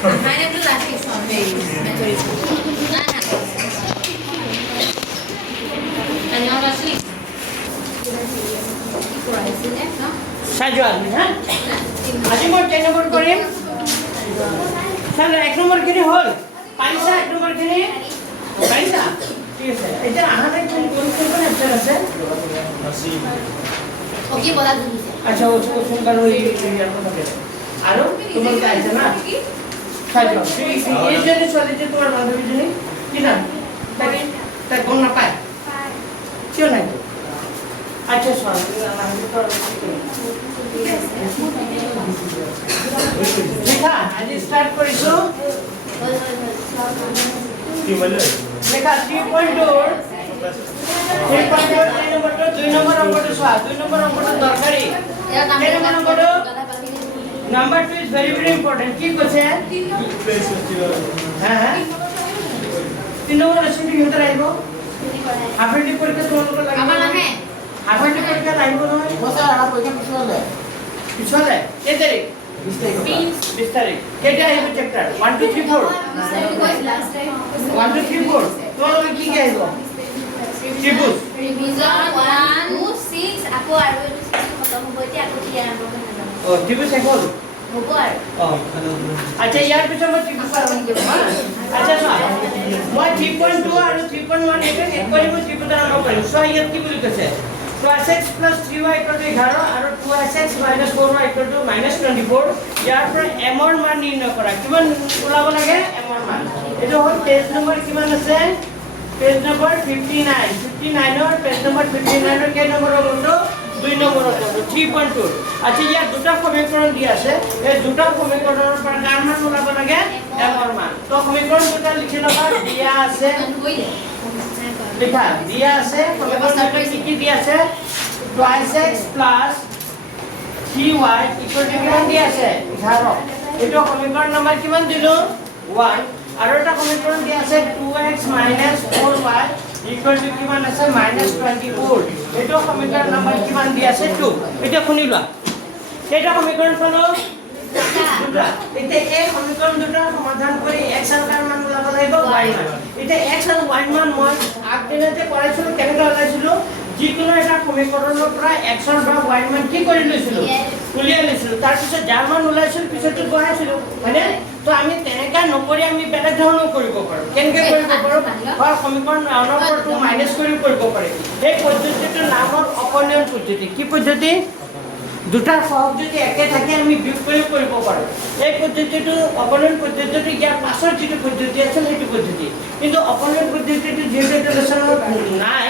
সাজু আসবে হ্যাঁ আজি মই 10 নম্বৰ কৰিম স্যাৰ 1 নম্বৰ কিনি হল পাৰিছা 1 নম্বৰ কিনি পাৰিছা ঠিক আছে এতিয়া আহাতে কোন কোন এপচাৰ আছে ওকে বলা দিছে আচ্ছা ও কোন কাৰো এই কথা আৰু তোমাৰ কাইছে না সাজু এই জেনে চলে যে তোমার বান্ধবী জনী কি নাম তাই কোন না পায় কিয় নাই আচ্ছা স্যার আমি তো লেখা আজি স্টার্ট কৰিছো কি বলে লেখা 3.2 নম্বৰটো 2 নম্বৰ অংকটো চোৱা 2 নম্বৰ অংকটো দৰকাৰী নাম্বাৰ 2 ইজ ভেৰি ইম্পৰ্টেন্ট কি কৈছে হ্যাঁ 3 নম্বৰ লেসনটো কিহত আহিব আপনি পৰীক্ষা তোমালোকৰ লাগিব আমাৰ নাহে আপনি পৰীক্ষা আহিব নহয় বসা আর পরীক্ষা পিছলে কে তারিখ 20 তারিখ কেটা আহিব চ্যাপ্টার 1 2 3 4 1 2 3 4 তোমালোকে কি কি আহিব ত্রিভুজ রিভিজন 1 2 6 আকো আৰু এটো খতম হ'ব এতিয়া আকো কি আৰম্ভ কৰিব ও ত্ৰিভুজ এখন হ'ব আৰু আচ্ছা ইয়াৰ পিছত মই ত্ৰিভুজ আৰম্ভ কৰিম হা আচ্ছা চোৱা মই 3.2 আৰু 3.1 এটা এক কৰিব ত্ৰিভুজ আৰম্ভ কৰিম চোৱা ইয়াত কি বুলি কৈছে 2x plus 3y equal to 11 আৰু 2x minus 4y equal to minus 24 ইয়াৰ পৰা m ৰ মান নিৰ্ণয় কৰা কিমান ওলাব লাগে m ৰ মান এটো হ'ল পেজ নম্বৰ কিমান আছে পেজ নম্বৰ 59 ৰ পেজ নম্বৰ 59 ৰ কে নম্বৰ বন্ধু 2 নম্বৰ বন্ধু 3.2 আচ্ছা ইয়াৰ দুটা সমীকৰণ দিয়া আছে এই দুটা সমীকৰণৰ পৰা কাৰ মান ওলাব লাগে m ৰ মান তো সমীকৰণ দুটা লিখি লবা দিয়া আছে লিখা দিয়া আছে সমীকরণ কি দিয়া আছে 2x plus 3y equal to কিমান দিয়া আছে 11 এটো সমীকরণ নাম্বার কিমান দিলো 1 আৰু এটা সমীকরণ দিয়া আছে 2x minus 4y equal to কিমান আছে minus 24 এটো সমীকরণ নাম্বার কিমান দিয়া আছে 2 এটা শুনি লোৱা এটা সমীকৰণ পালো দুটা এটা এই সমীকৰণ দুটা সমাধান কৰি x এৰ মান ওলাব লাগিব y মান এটা x আৰু y মান মই আগদিনতে কৰাইছিলো কেনেকৈ ওলাইছিলো যিকোনো এটা সমীকৰণৰ পৰা x আৰু y মান কি কৰি লৈছিলো উলিয়াই লৈছিলো তাৰ পিছত যাৰ মান ওলাইছিল পিছতো বহাইছিলো মানে তো আমি তেনেকা নকৰি আমি বেলেগ ধৰণৰ কৰিব পাৰো কেনেকৈ কৰিব পাৰো হয় সমীকৰণ অনৰটো মাইনাস কৰি কৰিব পাৰি এই পদ্ধতিটোৰ নাম হ'ল অপনয়ন পদ্ধতি কি পদ্ধতি দুটা সহগ যদি একে থাকে আমি বিয়োগ কৰিব পাৰো এই পদ্ধতিটো অপনয়ন পদ্ধতিটো ইয়াৰ পাছৰ যিটো পদ্ধতি আছে সেইটো পদ্ধতি কিন্তু অপনয়ন পদ্ধতিটো যেহেতু লেসনত নাই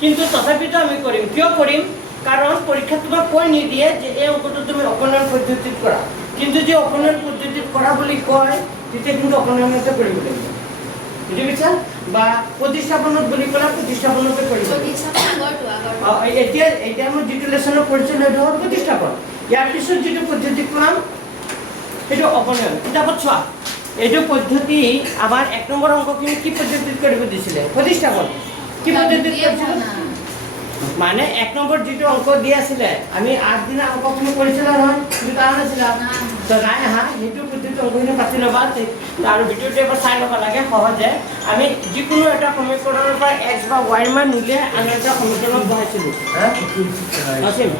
কিন্তু তথাপিতো আমি কৰিম কিয় কৰিম কাৰণ পৰীক্ষা তোমাক কৈ নিদিয়ে যে এই অংকটো তুমি অপনয়ন পদ্ধতিত কৰা কিন্তু যে অপনয়ন পদ্ধতিত কৰা বুলি কয় তেতিয়া কিন্তু অপনয়নতে কৰিব লাগিব বুজি পাইছা বা প্ৰতিস্থাপনত বুলি ক'লে প্ৰতিস্থাপনতে কৰিব এতিয়া মই যিটো লেসনত কৰিছিলোঁ সেইটো হ'ল প্ৰতিস্থাপন ইয়াৰ পিছত যিটো পদ্ধতি কৰাম সেইটো অপনয়ন কিতাপত চোৱা এইটো পদ্ধতি আমাৰ 1 নম্বৰ অংকখিনি কি পদ্ধতিত কৰিব দিছিলে প্ৰতিস্থাপন কি পদ্ধতিত কৰিছিল মানে 1 নম্বৰ যিটো অংক দি আছিল আমি আগদিনা অংকখিনি কৰিছিলা নহয় কিন্তু তাৰ নাছিল তো নাই হা সেইটো পদ্ধতি অংকখিনি পাতি ল'বা আৰু ভিডিঅ'টো এবাৰ চাই ল'ব লাগে সহজে আমি যিকোনো এটা সমীকৰণৰ পৰা x বা y মান উলিয়াই আন এটা সমীকৰণত বহাইছিলোঁ আছিল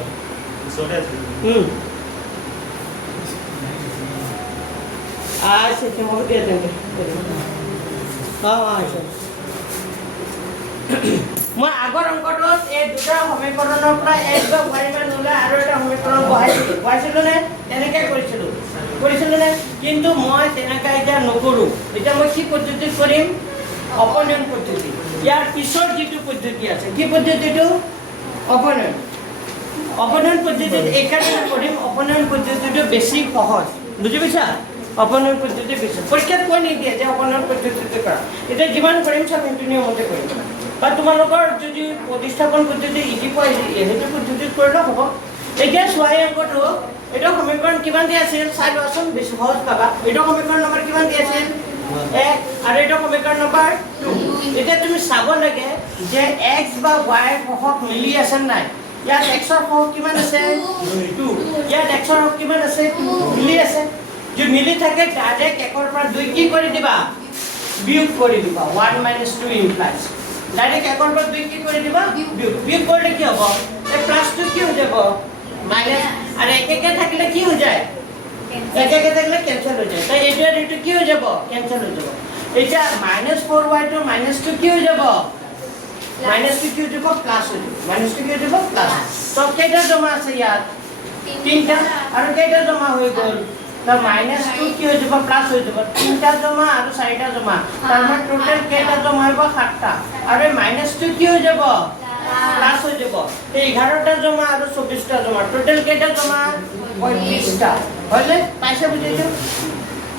আচ্ছা ঠিক মই দিয়া তেন্তে আচ্ছা মই আগৰ অংকটোত এই দুটা সমীকৰণৰ পৰা x বা y মান উলিয়াই আৰু এটা সমীকৰণ বহাইছিলোঁ নে তেনেকৈ কৰিছিলোঁ নে কিন্তু মই তেনেকৈ এতিয়া নকৰোঁ এতিয়া মই কি পদ্ধতিত কৰিম অপনয়ন পদ্ধতি ইয়াৰ পিছৰ যিটো পদ্ধতি আছে কি পদ্ধতিটো অপনয়ন পদ্ধতিত এইকাৰণে কৰিম অপনয়ন পদ্ধতিটো বেছি সহজ বুজি পাইছা অপনয়ন পদ্ধতি বেছি পৰীক্ষাত কৈ নিদিয়ে যে অপনয়ন পদ্ধতিটো কৰা এতিয়া যিমান কৰিম চব সেইটো নিয়মতে কৰিম বা তোমালোকৰ যদি প্ৰতিস্থাপন পদ্ধতি ইজি পোৱা সেইটো পদ্ধতিত কৰিলেও হ'ব এতিয়া চোৱাই অংকটো এটা সমীকৰণ কিমান দিয়া আছিল চাই লোৱাচোন বেছি সহজ পাবা এটা সমীকৰণ নম্বৰ কিমান দিয়া আছিল 1 আৰু এটা সমীকৰণ নম্বৰ 2 এতিয়া তুমি চাব লাগে যে x বা y ৰ সহগ মিলি আছে নাই ইয়াত x ৰ সহগ কিমান আছে 2 ইয়াত x ৰ সহগ কিমান আছে 2 মিলি আছে যে মিলি থাকে ডাইৰেক্ট একৰ পৰা 2 কি কৰি দিবা বিয়োগ কৰি দিবা 1 - 2 ইমপ্লাইজ ডাইৰেক্ট একৰ পৰা 2 কি কৰি দিবা বিয়োগ কৰিলে কি হ'ব এই প্লাসটো কি হৈ যাব মাইনাস আর একে থাকলে কি হৈ যায় একে থাকলে ক্যান্সেল হৈ যায় তাই এটা আর এটা কি হৈ যাব ক্যান্সেল হৈ যাব এটা -4y to -2 কি হৈ যাব -2 কি হৈ যাব প্লাস হৈ যাব -2 কি হৈ যাব প্লাস তো কেইটা জমা আছে ইয়াত তিনটা আর কেইটা জমা হৈ গ'ল তো -2 কি হৈ যাব প্লাস হৈ যাব তিনটা জমা আর চাৰিটা জমা তাৰ মানে টোটাল কেইটা জমা হ'ব 7টা আৰু -2 কি হৈ যাব প্লাস হৈ যাব এই 11টা জমা আৰু 24টা জমা টোটাল কেইটা জমা 35টা হয়লে পাইছা বুঝিছো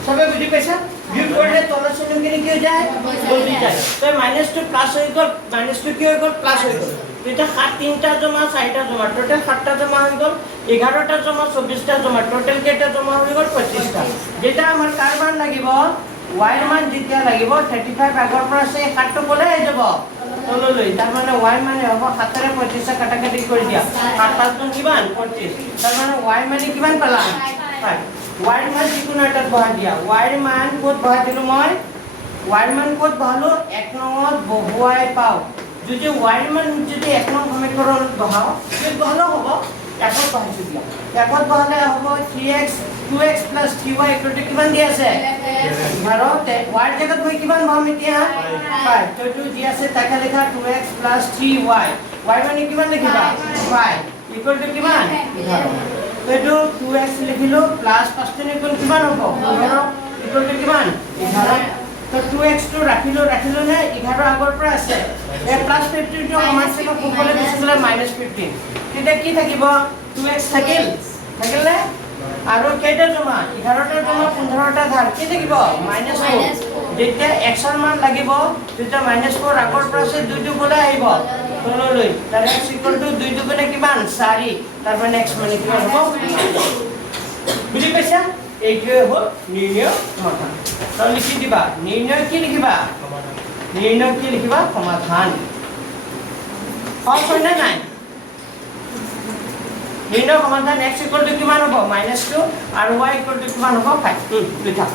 সবে বুঝি পাইছা বিয়োগ কৰিলে তলৰ শ্ৰেণীখিনি কি হৈ যায় বদলি যায় তো -2 প্লাস হৈ গ'ল -2 কি হৈ গ'ল প্লাস হৈ গ'ল এটা 3টা জমা 4টা জমা টোটাল 7টা জমা হৈ গ'ল 11টা জমা 24টা জমা টোটাল কেইটা জমা হৈ গ'ল 25টা যেটা আমাৰ কাৰ মান লাগিব y মান যেতিয়া লাগিব 35 আগৰ পৰা আছে 7 টো ক'লে আহি যাব তললৈ তাৰ মানে y মানে হ'ব 7 ৰে 25 কাটাকাটি কৰি দিয়া 7 5 গুণ কিমান 25 তাৰ মানে y মানে কিমান পালা 5 y মান যিকোনো এটাত বহাই দিয়া y মান ক'ত বহাই দিলো মই y মান ক'ত বহালো 1 নংত বহুৱাই পাও যদি y মান যদি 1 নং সমীকৰণত বহাও কি বহালো হ'ব 1ত বহাইছো দিয়া 1ত বহালে হ'ব 3x 2x 3y কিমান দি আছে 11 তে y জায়গাত মই কিমান বহাম এতিয়া 5 তো এইটো দি আছে তাকে লেখা 2x 3y y মানে কিমান লিখিবা 5 ইকুয়াল টু কিমান 11 তো এইটো 2x লিখিলো প্লাস 5 নে কিমান হ'ব 15 ইকুয়াল টু কিমান 11 তো 2x টো ৰাখিলো নে 11 আগৰ পৰা আছে এ প্লাস 15 টো আমাৰ থেকে কোপলে দিছিলে -15 তেতিয়া কি থাকিব 2x থাকিল থাকিলে আৰু কেইটা জমা 11টা জমা 15টা ধাৰ কি থাকিব -4 যেতিয়া x ৰ মান লাগিব তেতিয়া -4 আগৰ পৰা আছে 2 টো গলে আহিব তললৈ তাৰ x ইকুয়াল টু 2 টো মানে কিমান 4 তাৰ মানে x মানে কিমান হ'ব বুজি পাইছা এইটোৱে হ'ল নিৰ্ণয় সমাধান তো লিখি দিবা নিৰ্ণয় কি লিখিবা নিৰ্ণয় কি লিখিবা সমাধান সহজ হয় না নাই নিৰ্ণয় সমাধান x ইকুয়াল টু কিমান হ'ব -2 আৰু y ইকুয়াল টু কিমান হ'ব 5 লিখা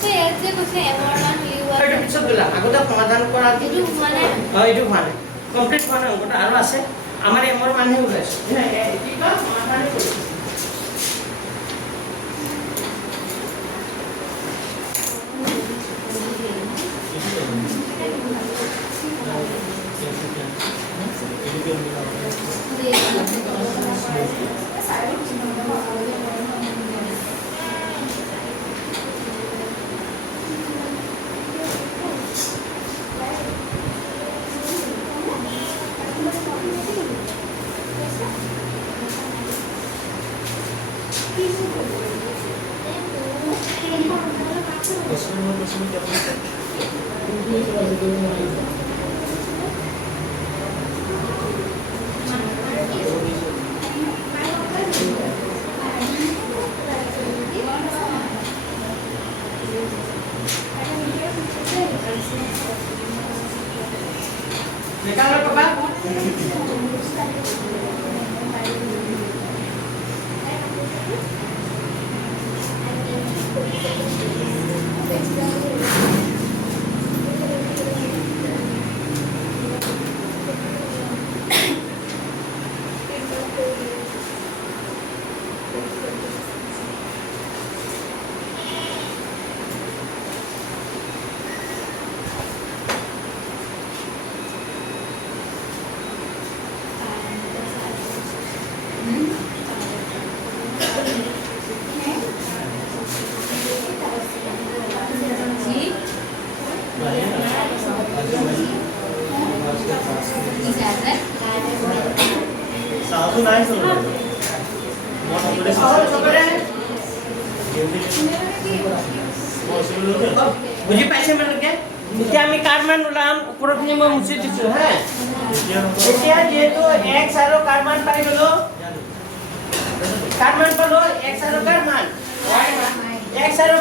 সে যে কৈছে এমৰ মান লিওৱা এইটো পিছত দিলা আগতে সমাধান কৰা এইটো মানে এইটো মানে কমপ্লিট হোৱা নাই অংকটো আৰু আছে আমাৰ এমৰ মানহে ওলাইছে কি কা সমাধান কৰিছো देखा लो पापा বুঝি পাইছে মানে এতিয়া আমি কাৰ মান ওলাম উপৰখিনি মই মুছি দিছো হা এতিয়া যেহেতু x আৰু কাৰ মান পাই গলো কাৰ মান পালো x আৰু কাৰ মান y মান x আৰু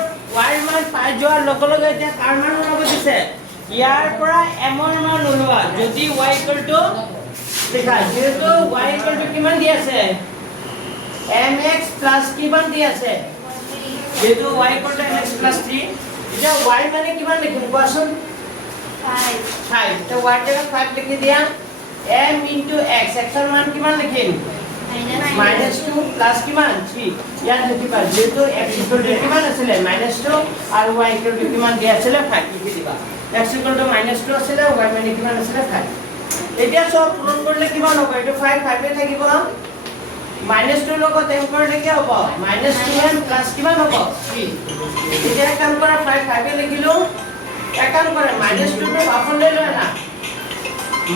y মান পাই যোৱাৰ লগে লগে এতিয়া কাৰ মান ওলাব দিছে ইয়াৰ পৰা m ৰ মান ওলোৱা যদি y লিখা যেহেতু y কিমান দি আছে mx প্লাস কিমান দি আছে যেটো y = mx + 3 এটা y মানে কিমান লিখিম কোৱাচোন 5 তো y জায়গা 5 লিখি দিয়া m * x x এর মান কিমান লিখিম -2 প্লাস কিমান 3 ইয়াত লিখিবা যেটো x = কিমান আছিল -2 আৰু y = কিমান দি আছিল 5 লিখি দিবা x = -2 আছিল y মানে কিমান আছিল 5 এতিয়া সব পূৰণ কৰিলে কিমান হ'ব এটো 5 5 এ থাকিব -2 লগত m কৰিলে কি হ'ব -2m প্লাস কিমান হ'ব 3 এতিয়া কাম কৰা 5 5 এ লিখিলো এক কাম কৰে -2 টো বাফলে লৈ না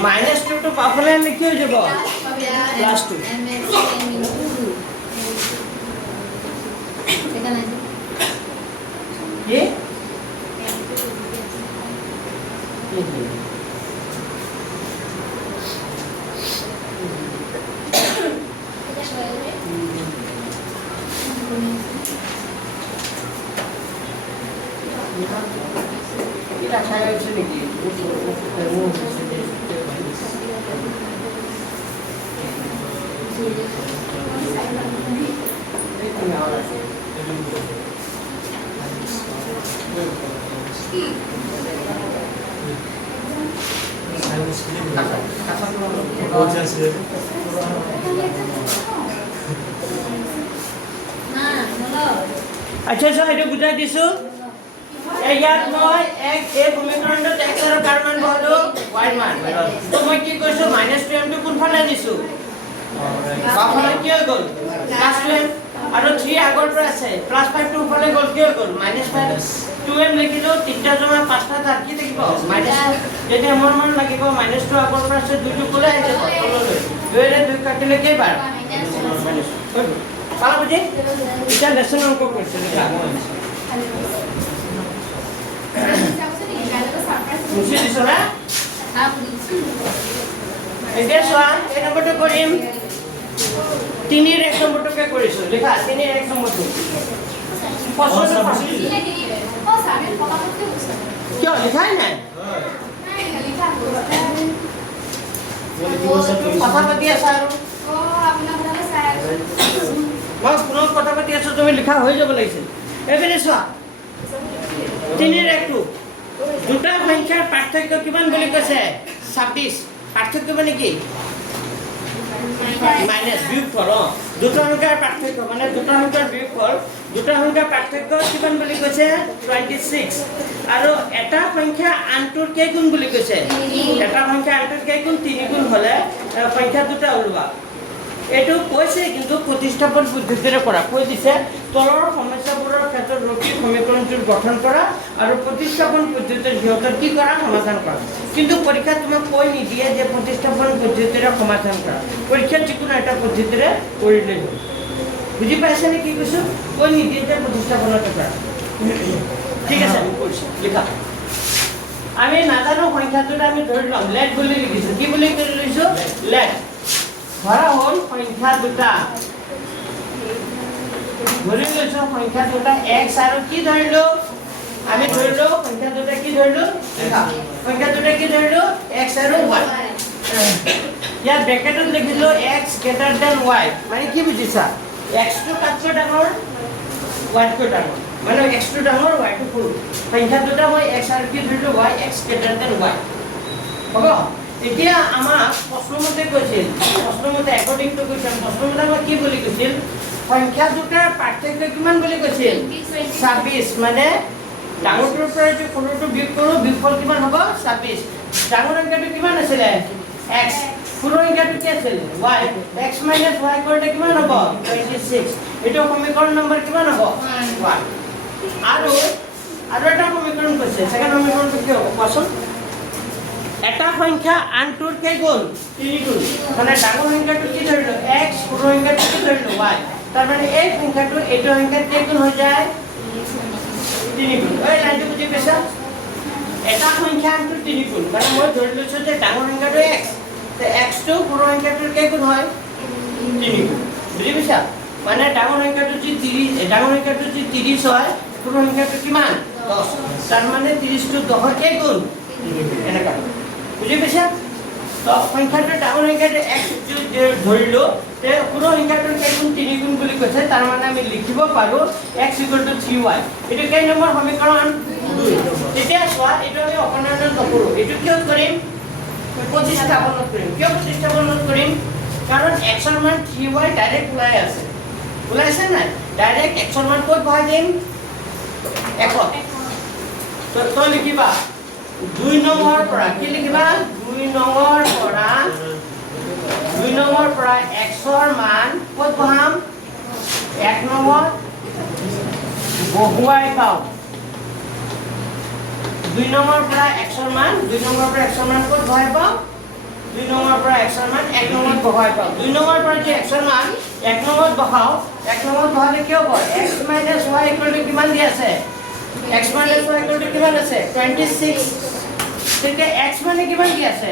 -2 টো বাফলে লিখি হৈ যাব +2 ये এটা খায় হচ্ছে নাকি अच्छा सर এটা বুঝাই দিছো ইয়াত মই এক এই সমীকৰণত x আৰু কাৰ মান বহালো y মান তো মই কি কৰিছো -2m টো কোনফালে দিছো বাফালে কি হৈ গল +2m আৰু 3 আগৰ পৰা আছে +5 টো ওপৰলে গল কি হৈ গল -5 2m লিখিলো 3টা জমা 5টা তাত কি থাকিব যেতিয়া মোৰ মান লাগিব -2 আগৰ পৰা আছে 2 টো কোলে আহিছে তললৈ 2 ৰে 2 কাটিলে কেইবাৰ পালা বুজি এটা লেসন অংক কৰিছে লিখা মুছি দিছো না এতিয়া চোৱা এই নম্বৰটো কৰিম 3 এৰ 1 নম্বৰটোকে কৰিছো লিখা 3 এৰ 1 নম্বৰটো পছন্দ ফাঁসি কিয় লিখাই নাই কথা পাতি আছা আৰু মই পুনৰ কথা পাতি আছো তুমি লিখা হৈ যাব লাগিছিল এবেনে চোৱা 3 এৰ 1 দুটা সংখ্যাৰ পাৰ্থক্য কিমান বুলি কৈছে 26 পাৰ্থক্য মানে কি মাইনাস বিয়োগফল দুটা সংখ্যাৰ পাৰ্থক্য মানে দুটা সংখ্যাৰ বিয়োগফল দুটা সংখ্যাৰ পাৰ্থক্য কিমান বুলি কৈছে 26 আৰু এটা সংখ্যা আনটোৰ কেই গুণ বুলি কৈছে এটা সংখ্যা আনটোৰ কেই গুণ 3 গুণ হলে সংখ্যা দুটা ওলবা এটো কৈছে কিন্তু প্ৰতিস্থাপন পদ্ধতিৰে কৰা কৈ দিছে তলৰ সমস্যাবোৰৰ ক্ষেত্ৰত ৰৈখিক সমীকৰণটোৰ গঠন কৰা আৰু প্ৰতিস্থাপন পদ্ধতিৰ হিয়তৰ কি কৰা সমাধান কৰা কিন্তু পৰীক্ষা তোমাক কৈ নিদিয়ে যে প্ৰতিস্থাপন পদ্ধতিৰে সমাধান কৰা পৰীক্ষা যিকোনো এটা পদ্ধতিৰে কৰিলে হ'ল বুজি পাইছে নে কি কৈছো কৈ নিদিয়ে যে প্ৰতিস্থাপনৰ কৰা ঠিক আছে আমি কৈছো লিখা আমি নাজানো সংখ্যাটোত আমি ধৰি লম লেট বুলি লিখিছো কি বুলি লিখিছো লেট ধৰা হল সংখ্যা দুটা ধৰি লৈছো সংখ্যা দুটা x আৰু কি ধৰিলো আমি ধৰিলো সংখ্যা দুটা কি ধৰিলো সংখ্যা দুটা কি ধৰিলো x আৰু y ইয়াত ব্ৰেকেটত লিখিলো x greater than y মানে কি বুজিছা x টো কাটকৈ ডাঙৰ y কৈ ডাঙৰ মানে x টো ডাঙৰ y টো সৰু সংখ্যা দুটা মই x আৰু কি ধৰিলো y x greater than y হ'ব এতিয়া আমাক প্ৰশ্নমতে কৈছিল প্ৰশ্নমতে একৰ্ডিং টু কোৱেশ্চন প্ৰশ্নমতে আমাক কি বুলি কৈছিল সংখ্যা দুটাৰ পাৰ্থক্য কিমান বুলি কৈছিল 26 মানে ডাঙৰটোৰ পৰা যদি সৰুটো বিয়োগ কৰো বিয়োগফল কিমান হ'ব 26 ডাঙৰ সংখ্যাটো কিমান আছিল x সৰু সংখ্যাটো কি আছিল y x - y কৰিলে কিমান হ'ব 26 এটো সমীকৰণ নম্বৰ কিমান হ'ব 1 আৰু এটা সমীকৰণ কৈছে সেকেন্ড সমীকৰণটো কি হ'ব কোৱাচোন এটা সংখ্যা আনটোৰ কেই গুণ 3 গুণ মানে ডাঙৰ সংখ্যাটো কি ধৰিলো x সৰু সংখ্যাটো কি ধৰিলো y তাৰ মানে এই সংখ্যাটো এইটো সংখ্যাৰ কেই গুণ হৈ যায় 3 গুণ এই লাইনটো বুজি পাইছা এটা সংখ্যা আনটোৰ 3 গুণ মানে মই ধৰি লৈছো যে ডাঙৰ সংখ্যাটো x তে x টো সৰু সংখ্যাটোৰ কেই গুণ হয় 3 গুণ বুজি পাইছা মানে ডাঙৰ সংখ্যাটো যি 30 ডাঙৰ সংখ্যাটো যি 30 হয় সৰু সংখ্যাটো কিমান 10 তাৰ মানে 30 টো 10 কেই গুণ এনেকা বুজি পাইছা তো সংখ্যাটো ডাঙৰ সংখ্যাটো x ধৰিলো তে সৰু সংখ্যাটোৰ কেইগুণ 3 গুণ বুলি কৈছে তাৰ মানে আমি লিখিব পাৰো x = 3y এটো কেই নম্বৰ সমীকৰণ 2 এতিয়া চোৱা এটো আমি অপনয়ন নকৰো এটো কিয় কৰিম প্ৰতিস্থাপন কৰিম কিয় প্ৰতিস্থাপন কৰিম কাৰণ x ৰ মান 3y ডাইৰেক্ট ওলাইছে নাই ডাইৰেক্ট x ৰ মান ক'ত বহাই দিম একত তো লিখিবা 2 নম্বৰ পৰা কি লিখিবা 2 নম্বৰ পৰা x ৰ মান ক'ত বহাম 1 নম্বৰ বহুৱাই পাও 2 নম্বৰ পৰা x ৰ মান 2 নম্বৰ পৰা x ৰ মান ক'ত বহাই পাও 2 নম্বৰ পৰা x ৰ মান 1 নম্বৰত বহাই পাও 2 নম্বৰ পৰা যে x ৰ মান 1 নম্বৰত বহাও 1 নম্বৰত বহালে কি হ'ব x - y = কিমান দি আছে x - y = কিমান আছে 26 তেতে x মানে কিমান দি আছে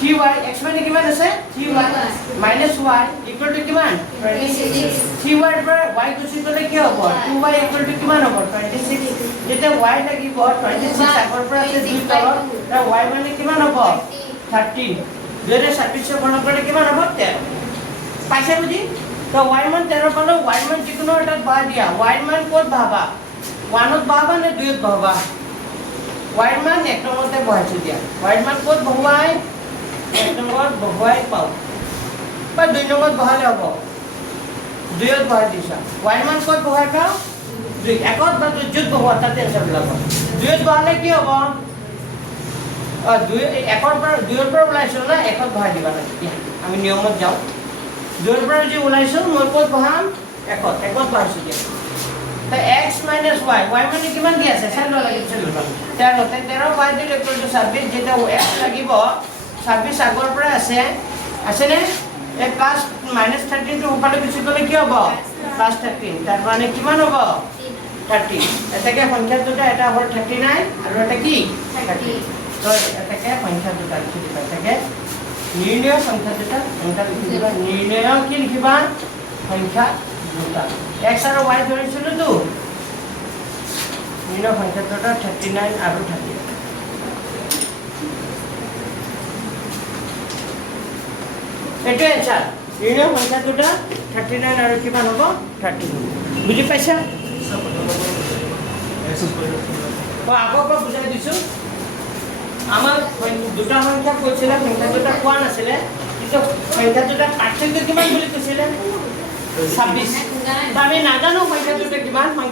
3y x মানে কিমান আছে 3y minus y equal to কিমান 26 3y পৰা y গুছি গলে কি হ'ব 2y equal to কিমান হ'ব 26 যেতে y লাগিব 26 আগৰ পৰা আছে 2 তলত তাৰ y মানে কিমান হ'ব 13 27 গণনা কৰিলে কিমান হ'ব 13 পাইছে বুজি তো y মান 13 পালো y মান যিকোনো এটাত বহাই দিয়া y মান ক'ত বহাবা 1 ত বহাবা নে 2 ত বহাবা y মান 1 নম্বৰতে বহাইছো দিয়া y মান ক'ত বহাই 1 নম্বৰত বহাই পাও বা 2 নম্বৰত বহালে হ'ব 2 ত বহাই দিছা y মান ক'ত বহাই পাও 2 একত বা 2 ত বহাই তাতে এনসাৰ ওলাব 2 ত বহালে কি হ'ব 2 একৰ পৰা 2 ৰ পৰা ওলাইছো না একত বহাই দিবা লাগে আমি নিয়মত যাও 2 ৰ পৰা যে ওলাইছো মই ক'ত বহাম একত বহাইছো দিয়া তো x - y মানে কিমান দি আছে চাই লোৱা লাগে 13 বহাই দিলে = 26 যেটা x লাগিব 26 আগৰ পৰা আছে নে এই প্লাস -13 টো ওপৰলৈ গুচি গলে কি হ'ব +13 তাৰ মানে কিমান হ'ব 30 এটাকে সংখ্যা দুটা এটা হ'ল 39 আৰু এটা কি 30 তো এটাকে সংখ্যা দুটা লিখিবা এটাকে নিৰ্ণয় সংখ্যা দুটা লিখিবা নিৰ্ণয় কি লিখিবা সংখ্যা দুটা x আৰু y ধৰিছিলো তো নিৰ্ণয় সংখ্যা দুটা 39 আৰু 30 এটো এনসাৰ নিৰ্ণয় সংখ্যা দুটা 39 আৰু কিমান হ'ব 30 বুজি পাইছা আগৰ পৰা বুজাই দিছো আমাৰ দুটা সংখ্যা কৈছিল সংখ্যা দুটা কোৱা নাছিলে কিন্তু সংখ্যা দুটা পাৰ্থক্য কিমান বুলি কৈছিলে 26 আমি নাজানো সংখ্যা দুটা কিমান মই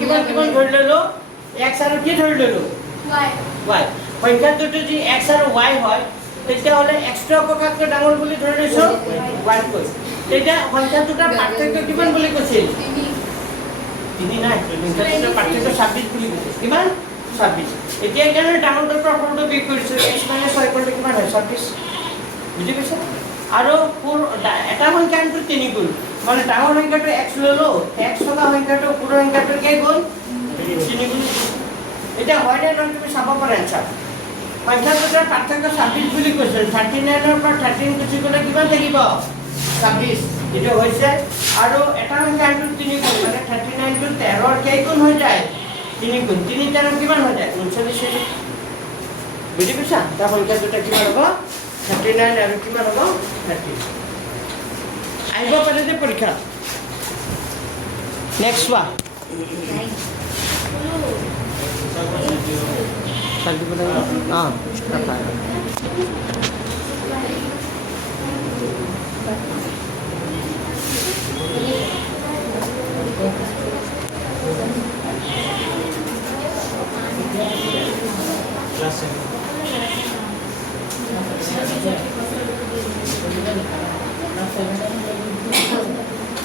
কিমান ধৰি ললো x আৰু কি ধৰি ললো y সংখ্যা দুটা যি x আৰু y হয় তেতিয়া হলে x টো কাকটো ডাঙৰ বুলি ধৰি লৈছো y কৈ তেতিয়া সংখ্যা দুটা পাৰ্থক্য কিমান বুলি কৈছিল 3 নাই সংখ্যা দুটা পাৰ্থক্য 26 বুলি কৈছিল কিমান 26 এতিয়া কেনে ডাঙৰ পৰা সৰুটো বিয়োগ কৰিছো x - y = কিমান হয় 26 বুজি পাইছা আৰু এটা সংখ্যা কিন্তু 3 গুণ মানে ডাঙৰ সংখ্যাটো x ললো x থকা সংখ্যাটো সৰু সংখ্যাটো কেই গুণ 3 গুণ এটা হয় না নহয় তুমি চাব পাৰা আনসাৰ সংখ্যা দুটাৰ পাৰ্থক্য 26 বুলি কৈছিল 39 ৰ পৰা 13 গুচি গলে কিমান থাকিব 26 এটো হৈছে আৰু এটা সংখ্যা কিন্তু 3 গুণ মানে 39 টো 13 ৰ কেই গুণ হৈ যায় 3 গুণ 3 13 কিমান হৈ যায় 39 বুজি পাইছা তাৰ সংখ্যা দুটা কিমান হ'ব 39 আৰু কিমান হ'ব 30 আহিব পাৰে যে পৰীক্ষা next one Saldi pa lang.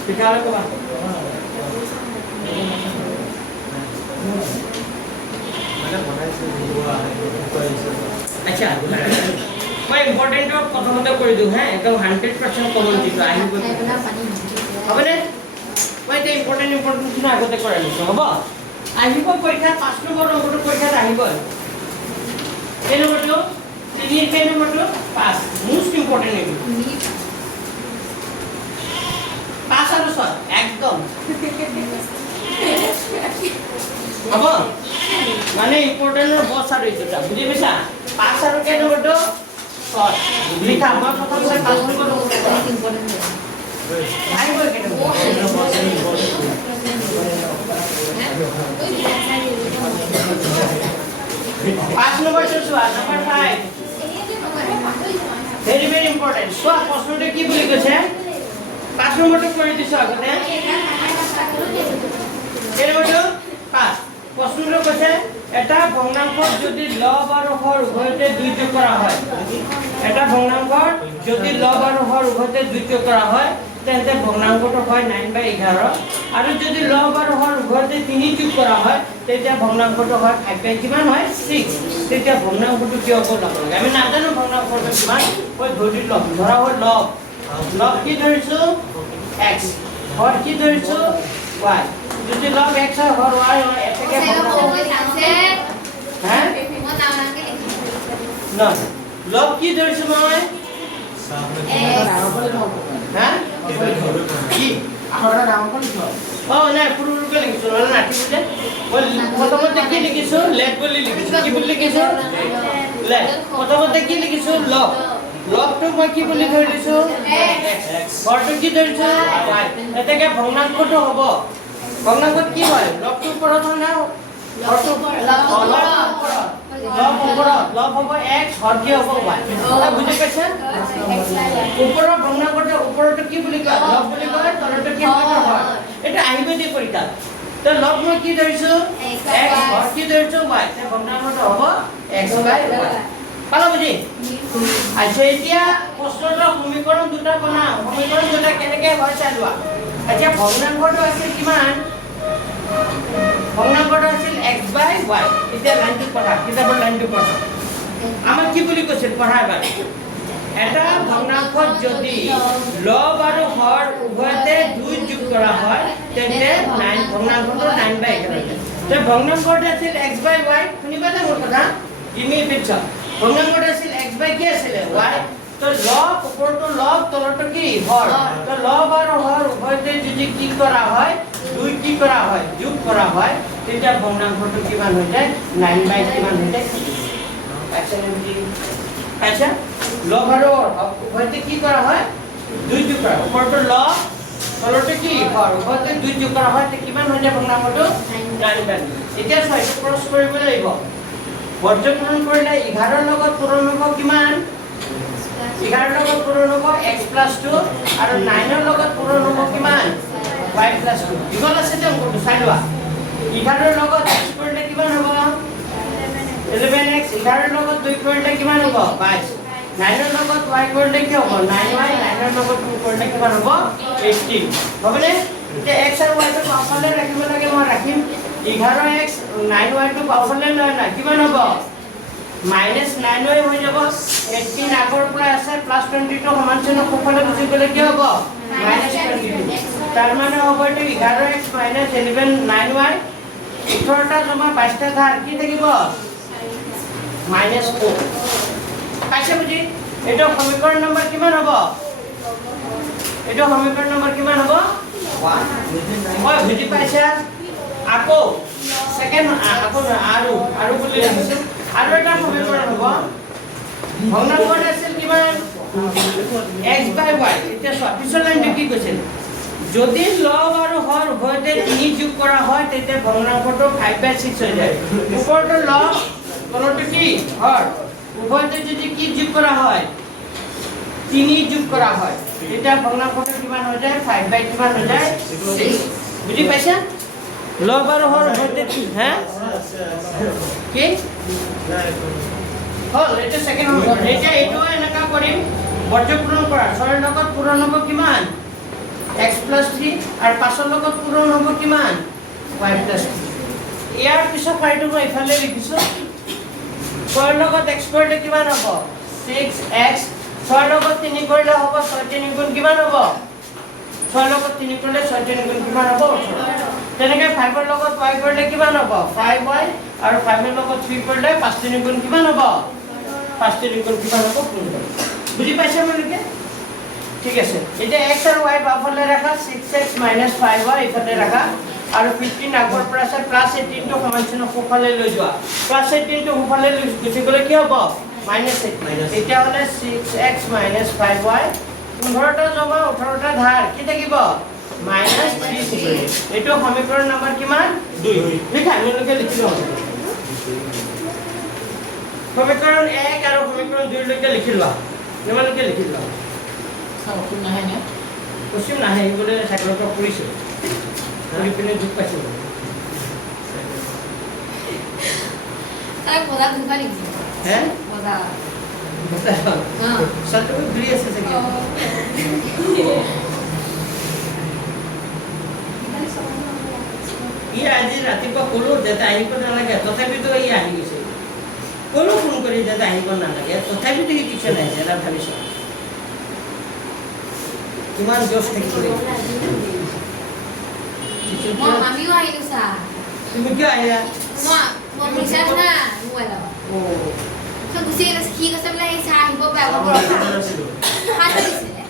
Pikala ko ba? अच्छा मैं इम्पोर्टेंट प्रथमते कर दूँ हाँ एकदम 100% कमन जी हम ने मैं तो इम्पोर्टेंट आगते कर हम परीक्षा 5 नम्बर अंक परीक्षा नम्बर तो 3 नम्बर तो 5 मोस्ट इम्पोर्टेंट पास और सर एकदम हम মানে ইম্পৰ্টেণ্টৰ বছ আৰু এইটোটা বুজি পাইছা 5 আৰু কেই নম্বৰটো 6 লিখা মই প্ৰথমতে 5 নম্বৰ আহিব কেই নম্বৰ 5 নম্বৰটো চোৱা নম্বৰ 5 ভেৰি ভেৰি ইম্পৰ্টেণ্ট চোৱা প্ৰশ্নটো কি বুলি কৈছে 5 নম্বৰটো কৰি দিছো আগতে কেই নম্বৰটো 5 প্ৰশ্নটো কৈছে এটা ভগ্নাংশত যদি লব আৰু হৰ উভয়তে 2 যোগ কৰা হয় এটা ভগ্নাংশত যদি লব আৰু হৰ উভয়তে 2 যোগ কৰা হয় তেন্তে ভগ্নাংশটো হয় 9/11 আৰু যদি লব আৰু হৰ উভয়তে 3 যোগ কৰা হয় তেতিয়া ভগ্নাংশটো হয় 5 কিমান হয় 6 তেতিয়া ভগ্নাংশটো কি হ'ব লব লাগে আমি নাজানো ভগ্নাংশটো কিমান মই ধৰি লম ধৰা হ'ল লব লব কি ধৰিছো x হৰ কি ধৰিছো y যদি লব x হয় হৰ y হয় এটাকে হ্যাঁ না লব কি ধৰিছো মই হ্যাঁ কি আমরা নাম কোনটো ও না পুরুরকে লিখিছো না ঠিক আছে বল প্রথমতে কি লিখিছো লেট বলি লিখিছো কি বলি লিখিছো লেট প্রথমতে কি লিখিছো লব লবটো মই কি বলি ধৰিছো x হৰটো কি ধৰিছো y এটাকে ভগ্নাংশটো হ'ব ভগ্নাংশত কি হয় লবটো ওপৰত না হৰটো লব হ'ব x হৰ কি হ'ব y বুজি পাইছা ওপৰৰ ভগ্নাংশটো ওপৰটো কি বুলি কয় লব বুলি কয় তলটো কি বুলি কয় হয় এটা আহিব দি পৰীক্ষা তো লব মই কি ধৰিছো x হৰ কি ধৰিছো y তে ভগ্নাংশটো হ'ব x/y পালা বুজি আচ্ছা এতিয়া প্ৰশ্নৰ সমীকৰণ দুটা বনাও সমীকৰণ দুটা কেনেকৈ হয় চাই লোৱা আচ্ছা ভগ্নাংশটো আছে কিমান ভগ্নাংশটো আছিল x/y এতিয়া লাইনটো পঢ়া কিতাপৰ লাইনটো পঢ়া আমাক কি বুলি কৈছিল পঢ়া এবাৰ এটা ভগ্নাংশত যদি লব আৰু হৰ উভয়তে 2 যোগ কৰা হয় তেন্তে ভগ্নাংশটো 9/11 তে ভগ্নাংশটো আছিল x/y শুনিবানে মোৰ কথা তুমি পিছ ভগ্নাংশটো আছিল x/y কি আছিল y তো লব ওপৰটো লব তলটো কি হৰ তো লব আৰু হৰ উভয়তে যদি কি কৰা হয় 2 কি কৰা হয় যোগ কৰা হয় তেতিয়া ভগ্নাংশটো কিমান হৈ যায় 9/কিমান হৈ যায় আচ্ছা লব আৰু উভয়তে কি কৰা হয় 2 যোগ কৰা ওপৰটো লব তলটো কি হৰ উভয়তে 2 যোগ কৰা হয় তে কিমান হৈ যায় ভগ্নাংশটো 9/। এতিয়া ছয়টো ক্ৰছ কৰিব লাগিব বৰ্জপূৰণ কৰিলে 11 লগত পূৰণ হ'ব কিমান 11 লগত পূৰণ হ'ব x + 2 আৰু 9 লগত পূৰণ হ'ব কিমান y + 2 ইগল আছে তে অংকটো চাই লোৱা 11 লগত x কৰিলে কিমান হ'ব 11x 11 লগত 2 কৰিলে কিমান হ'ব 22 9 লগত y কৰিলে কি হ'ব 9y 9 লগত 2 কৰিলে কিমান হ'ব 18 হ'বনে এতিয়া x আৰু y টো পাছলে ৰাখিব লাগে মই ৰাখিম 11x 9y টো পাছলে লৈ না কিমান হ'ব -9y হৈ যাব 18 আগৰ পৰা আছে +20 টো সমান চিহ্ন কোফালে গুচি গলে কি হ'ব -22 তাৰ মানে হ'ব এটো 11x - 11 9y 18টা জমা 22টা ধাৰ কি থাকিব -4 পাইছে বুজি এটো সমীকৰণ নম্বৰ কিমান হ'ব এটো সমীকৰণ নম্বৰ কিমান হ'ব 1 মই বুজি পাইছা আকৌ সেকেন্ড আকৌ আৰু বুলি লিখিছো আৰু এটা সমীকৰণ হ'ব ভগ্নাংশটো আছিল কিমান x/y এতিয়া চোৱা পিছৰ লাইনটো কি কৈছিল যদি লব আৰু হৰ উভয়তে 3 যোগ কৰা হয় তেতিয়া ভগ্নাংশটো 5/6 হৈ যায় ওপৰটো লব তলটো কি হৰ উভয়তে যদি কি যোগ কৰা হয় 3 যোগ কৰা হয় তেতিয়া ভগ্নাংশটো কিমান হৈ যায় 5/কিমান হৈ যায় 6 বুজি পাইছা লব আৰু হৰ উভয়তে হ্যাঁ কি হল এটা সেকেন্ড হ'ব এটা এটো এনেকা কৰিম বৰ্জপূৰণ কৰা 6 লগত পূৰণ হ'ব কিমান x + 3 আৰু 5 লগত পূৰণ হ'ব কিমান y + 3 ইয়াৰ পিছত ফাইটো মই ইফালে লিখিছো 6 লগত x কৰিলে কিমান হ'ব 6x 6 লগত 3 কৰিলে হ'ব 6 3 গুণ কিমান হ'ব 6 লগত 3 কৰিলে 6 3 গুণ কিমান হ'ব 18 তেনেকে 5 ৰ লগত y কৰিলে কিমান হ'ব 5y আৰু 5 ৰ লগত 3 কৰিলে 5 3 গুণ কিমান হ'ব 5 3 গুণ কিমান হ'ব বুজি পাইছা মানে ঠিক আছে এটা x আৰু y বাফালে ৰাখা 6x - 5y ইফালে ৰাখা আৰু 15 আগৰ পৰা আছে প্লাছ 18 টো সমানচিহ্ন সোঁফালে লৈ যোৱা প্লাছ 18 টো সোঁফালে লৈ গুচি গ'লে কি হ'ব -8 তেতিয়া হ'লে 6x - 5y 15টা জমা 18টা ধাৰ কি থাকিব -3 এইটো সমীকৰণ নম্বৰ কিমান 2 লিখা আপোনালোকে লিখি লওক সমীকৰণ 1 আৰু সমীকৰণ 2 লৈকে লিখি লোৱা তোমালোকে লিখি লোৱা কোন নাহে নে কোশ্চিন নাহে বোলে সাইকলটো কৰিছো কৰি পিনে দুখ পাইছো তাই পদা দুটা লিখি হে পদা সত্য ঘুৰি আছে চাগে ই আজি ৰাতিপুৱা ক'লো যে আহিব নালাগে তথাপিতো ই আহি গৈছে ক'লো ফোন কৰি যে আহিব নালাগে তথাপিতো ই টিউচন আহিছে এটা ভাবিছো কিমান জোশ থাকিব আমিও আহিলো চা তুমি কিয় আহিলা মই ৰিচাৰ্জ না মোবাইলত তো গুচি গেছে কি কৈছে বোলে এই চা আহিব পাব হাত দিছিলে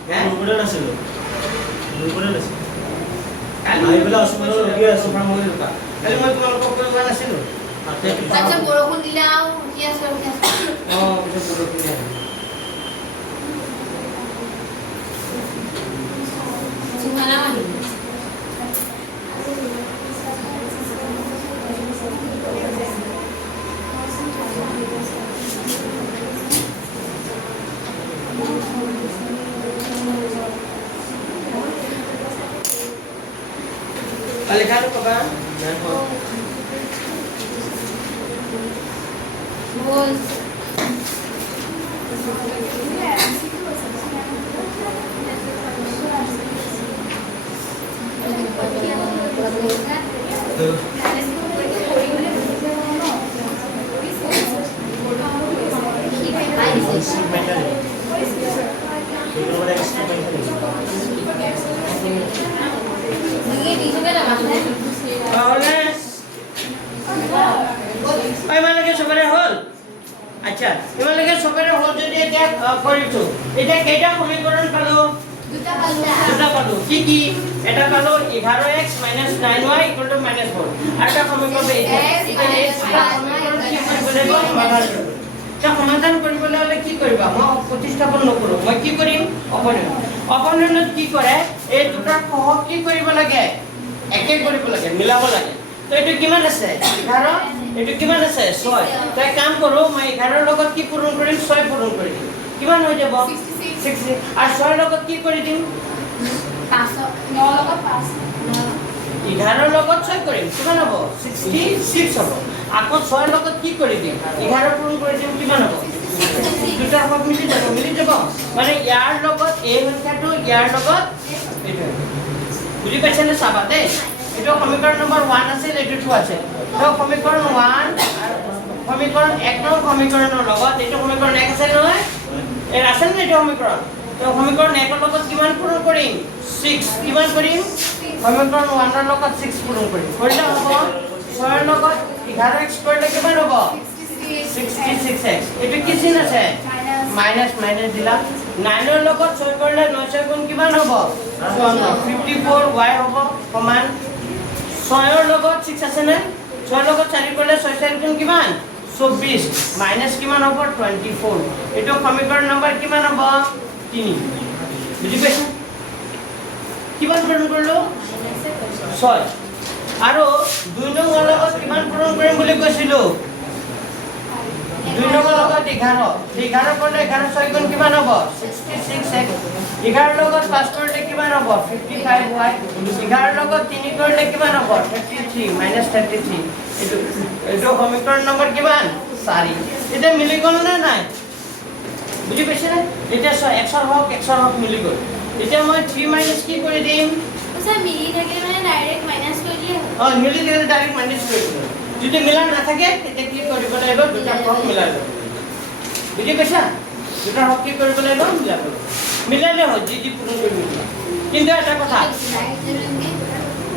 কালি মই তোমালোকক কৰিব নাছিলো তাৰপিছত বৰষুণ দিলে আৰু ৰখি আছো পিছত বৰষুণ দিয়া চুমানা আহিব Alikano ka ba? বল ইমানলৈকে চবৰে হ'ল আচ্ছা ইমানলৈকে চবৰে হ'ল যদি এতিয়া কৰিছো এতিয়া কেইটা সমীকৰণ পালো দুটা পালো কি কি এটা পালো 11x - 9y = -4 আৰু এটা সমীকৰণ এতিয়া x সমীকৰণ কি কৰিব লাগিব সমাধান কৰিবলৈ হলে কি কৰিবা মই প্ৰতিস্থাপন নকৰো মই কি কৰিম অপনয়নত কি কৰে এই দুটা সহগ কি কৰিব লাগে একে কৰিব লাগে মিলাব লাগে তো এটো কিমান আছে 11 এটো কিমান আছে 6 তো কাম কৰো মই 11 লগত কি পূৰণ কৰিম 6 পূৰণ কৰি দিম কিমান হৈ যাব 66 আৰু 6 লগত কি কৰি দিম 5 9 লগত 5 11 লগত 6 কৰিম কিমান হ'ব 66 হ'ব আকৌ 6 লগত কি কৰি দিম 11 পূৰণ কৰি দিম কিমান হ'ব দুটা সহগ মিলি যাব মানে ইয়াৰ লগত এই সংখ্যাটো ইয়াৰ লগত এইটো বুজি পাইছানে চাবা দেই এটো সমীকৰণ নম্বৰ 1 আছিল এটো 2 আছে তো সমীকৰণ 1 সমীকৰণ 1 নং সমীকৰণৰ লগত এটো সমীকৰণ 1 আছে নহয় এৰ আছে না এটো সমীকৰণ তো সমীকৰণ 1 ৰ লগত কিমান পূৰণ কৰিম 6 কিমান কৰিম সমীকৰণ 1 ৰ লগত 6 পূৰণ কৰিম কৰিলে হ'ব 6 ৰ লগত 11x কৰিলে কিমান হ'ব 66x এটো কি চিন আছে মাইনাস দিলা 9 ৰ লগত 6 কৰিলে 9 গুণ কিমান হ'ব 54y হ'ব সমান 6 ৰ লগত 6 আছে না 6 ৰ লগত 4 কৰিলে 6 গুণ কিমান 24 মাইনাস কিমান হ'ব 24 এটো সমীকৰণ নম্বৰ কিমান হ'ব 3 বুজি পাইছা কিমান পূৰণ কৰিলো 6 আৰু 2 নং লগত কিমান পূৰণ কৰিম বুলি কৈছিলো 2 নং লগত 11 কৰিলে 11 6 গুণ কিমান হ'ব 66x 11 লগত 5 কৰিলে কিমান হ'ব 55y 11 লগত 3 কৰিলে কিমান হ'ব 33 -33 এটো সমীকৰণ নম্বৰ কিমান 4 এটা মিলি গ'ল না নাই বুজি পাইছে না এটা x ৰ হক মিলি গ'ল এতিয়া মই 3 মাইনাস কি কৰি দিম ওসা মিলি থাকে মানে ডাইৰেক্ট মাইনাস কৰি দিয়ে মিলি গ'লে ডাইৰেক্ট মাইনাস কৰি দিম যদি মিলা না থাকে তেতিয়া কি কৰিব লাগিব দুটা হক মিলাই লব বুজি পাইছা দুটা হক কি কৰিব লাগিব মিলালে হয় যি পূৰণ কৰিব কিন্তু এটা কথা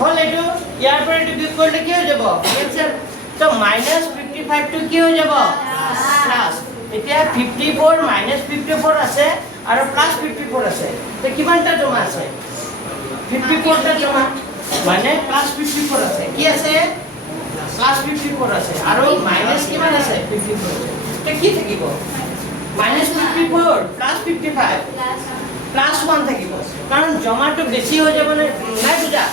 হল এটো ইয়াৰ পৰা এটো বিয়োগ কৰিলে কি হৈ যাব आंसर তো -55 টো কি হৈ যাব প্লাস এতিয়া 54 -54 আছে আৰু +54 আছে তো কিমানটা জমা আছে 54টা জমা মানে প্লাস 54 আছে কি আছে প্লাস 54 আছে আৰু মাইনাস কিমান আছে 54 আছে তে কি থাকিব মাইনাস 54 প্লাস 55 প্লাস 1 থাকিব কাৰণ জমাটো বেছি হৈ যাব নাই বুজা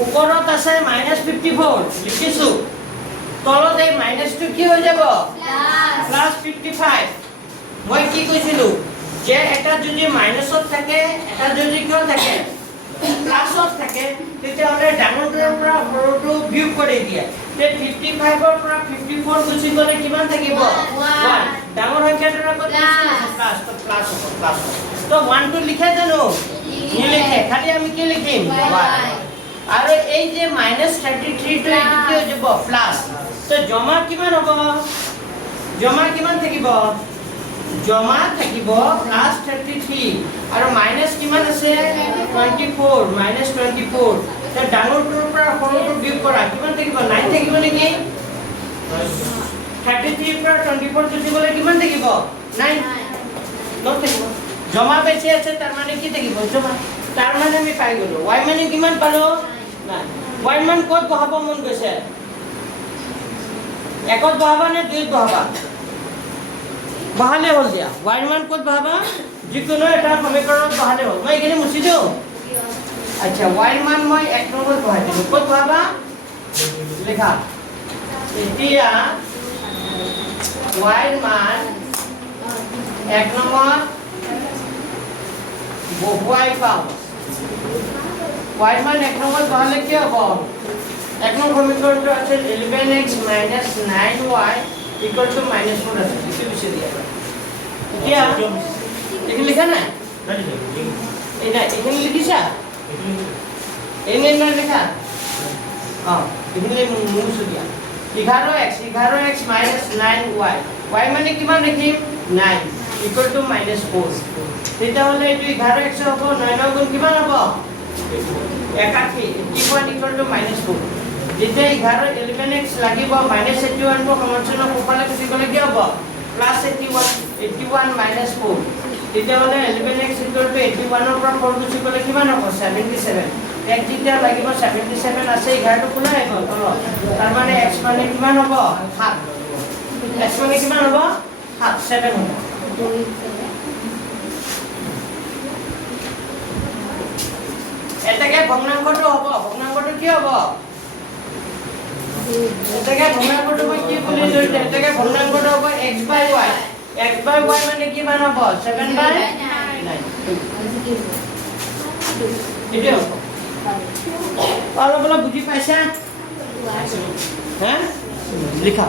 ওপৰত আছে মাইনাস 54 লিখিছো তলত এই মাইনাসটো কি হৈ যাব প্লাস 55 মই কি কৈছিলো যে এটা যদি মাইনাসত থাকে এটা যদি কিয় থাকে প্লাসত থাকে তেতিয়াহ'লে ডাঙৰটোৰ পৰা সৰুটো বিয়োগ কৰি দিয়ে তে 55 ৰ পৰা 54 গুচি গ'লে কিমান থাকিব 1 ডাঙৰ সংখ্যাটোৰ আগত প্লাস তো প্লাস হ'ব প্লাস তো 1 টো লিখে জানো নিলিখে খালি আমি কি লিখিম 1 আৰু এই যে -33 টো এটো কি হৈ যাব প্লাস তো জমা কিমান হ'ব জমা কিমান থাকিব জমা থাকিব প্লাস 33 আৰু মাইনাস কিমান আছে 24 মাইনাস 24 তে ডাঙৰটোৰ পৰা সৰুটো বিয়োগ কৰা কিমান থাকিব 9 থাকিব নেকি 33 পৰা 24 গুচি গ'লে কিমান থাকিব 9 নট থাকিব জমা বেছি আছে তাৰ মানে কি থাকিব জমা তাৰ মানে আমি পাই গলো y মানে কিমান পালো না y মান ক'ত বহাব মন গৈছে একত বহাবা নে দুইত বহাবা বহালে হল দিয়া y মান ক'ত বহাবা যিকোনো এটা সমীকৰণত বহালে হল মই এখানে মুছি দিও আচ্ছা y মান মই 1 নম্বৰত বহাই দিলো ক'ত বহাবা লেখা এতিয়া y মান 1 নম্বৰ বহুৱাই পাও y মান 1 নম্বৰত বহালে কি হ'ব 1 নম্বৰ সমীকৰণটো আছে 11x - 9y equal to -4 আছে ইটো বিছে দিয়া এতিয়া এখানে লেখা নাই এই না এখানে লিখিছা এনে না লেখা এখানে মুছে দিয়া 11x - 9y y মানে কিমান লিখিম 9 equal to -4 তেতিয়াহলে এটো 11x হ'ব 9 গুণ কিমান হ'ব 81 81 equal to -4 যেতিয়া 11 11x লাগিব -81 টো সমঞ্চনৰ ওপৰলে গুচি গ'লে কি হ'ব +81 81 -4 তেতিয়াহলে 11x equal to 81 ৰ পৰা 4 গুচি গ'লে কিমান হ'ব 77 এক যেতিয়া লাগিব 77 আছে 11 টো কোনে আহিব তলত তাৰ মানে x মানে কিমান হ'ব 7 x মানে কিমান হ'ব 7 হ'ব এটাকে ভগ্নাংশটো হ'ব ভগ্নাংশটো কি হ'ব এটাকে ভগ্নাংশটো মই কি বুলি ধৰিছো এটাকে ভগ্নাংশটো হ'ব x/y x/y মানে কিমান হ'ব 7/9 এটো অলপ অলপ বুজি পাইছা হে লিখা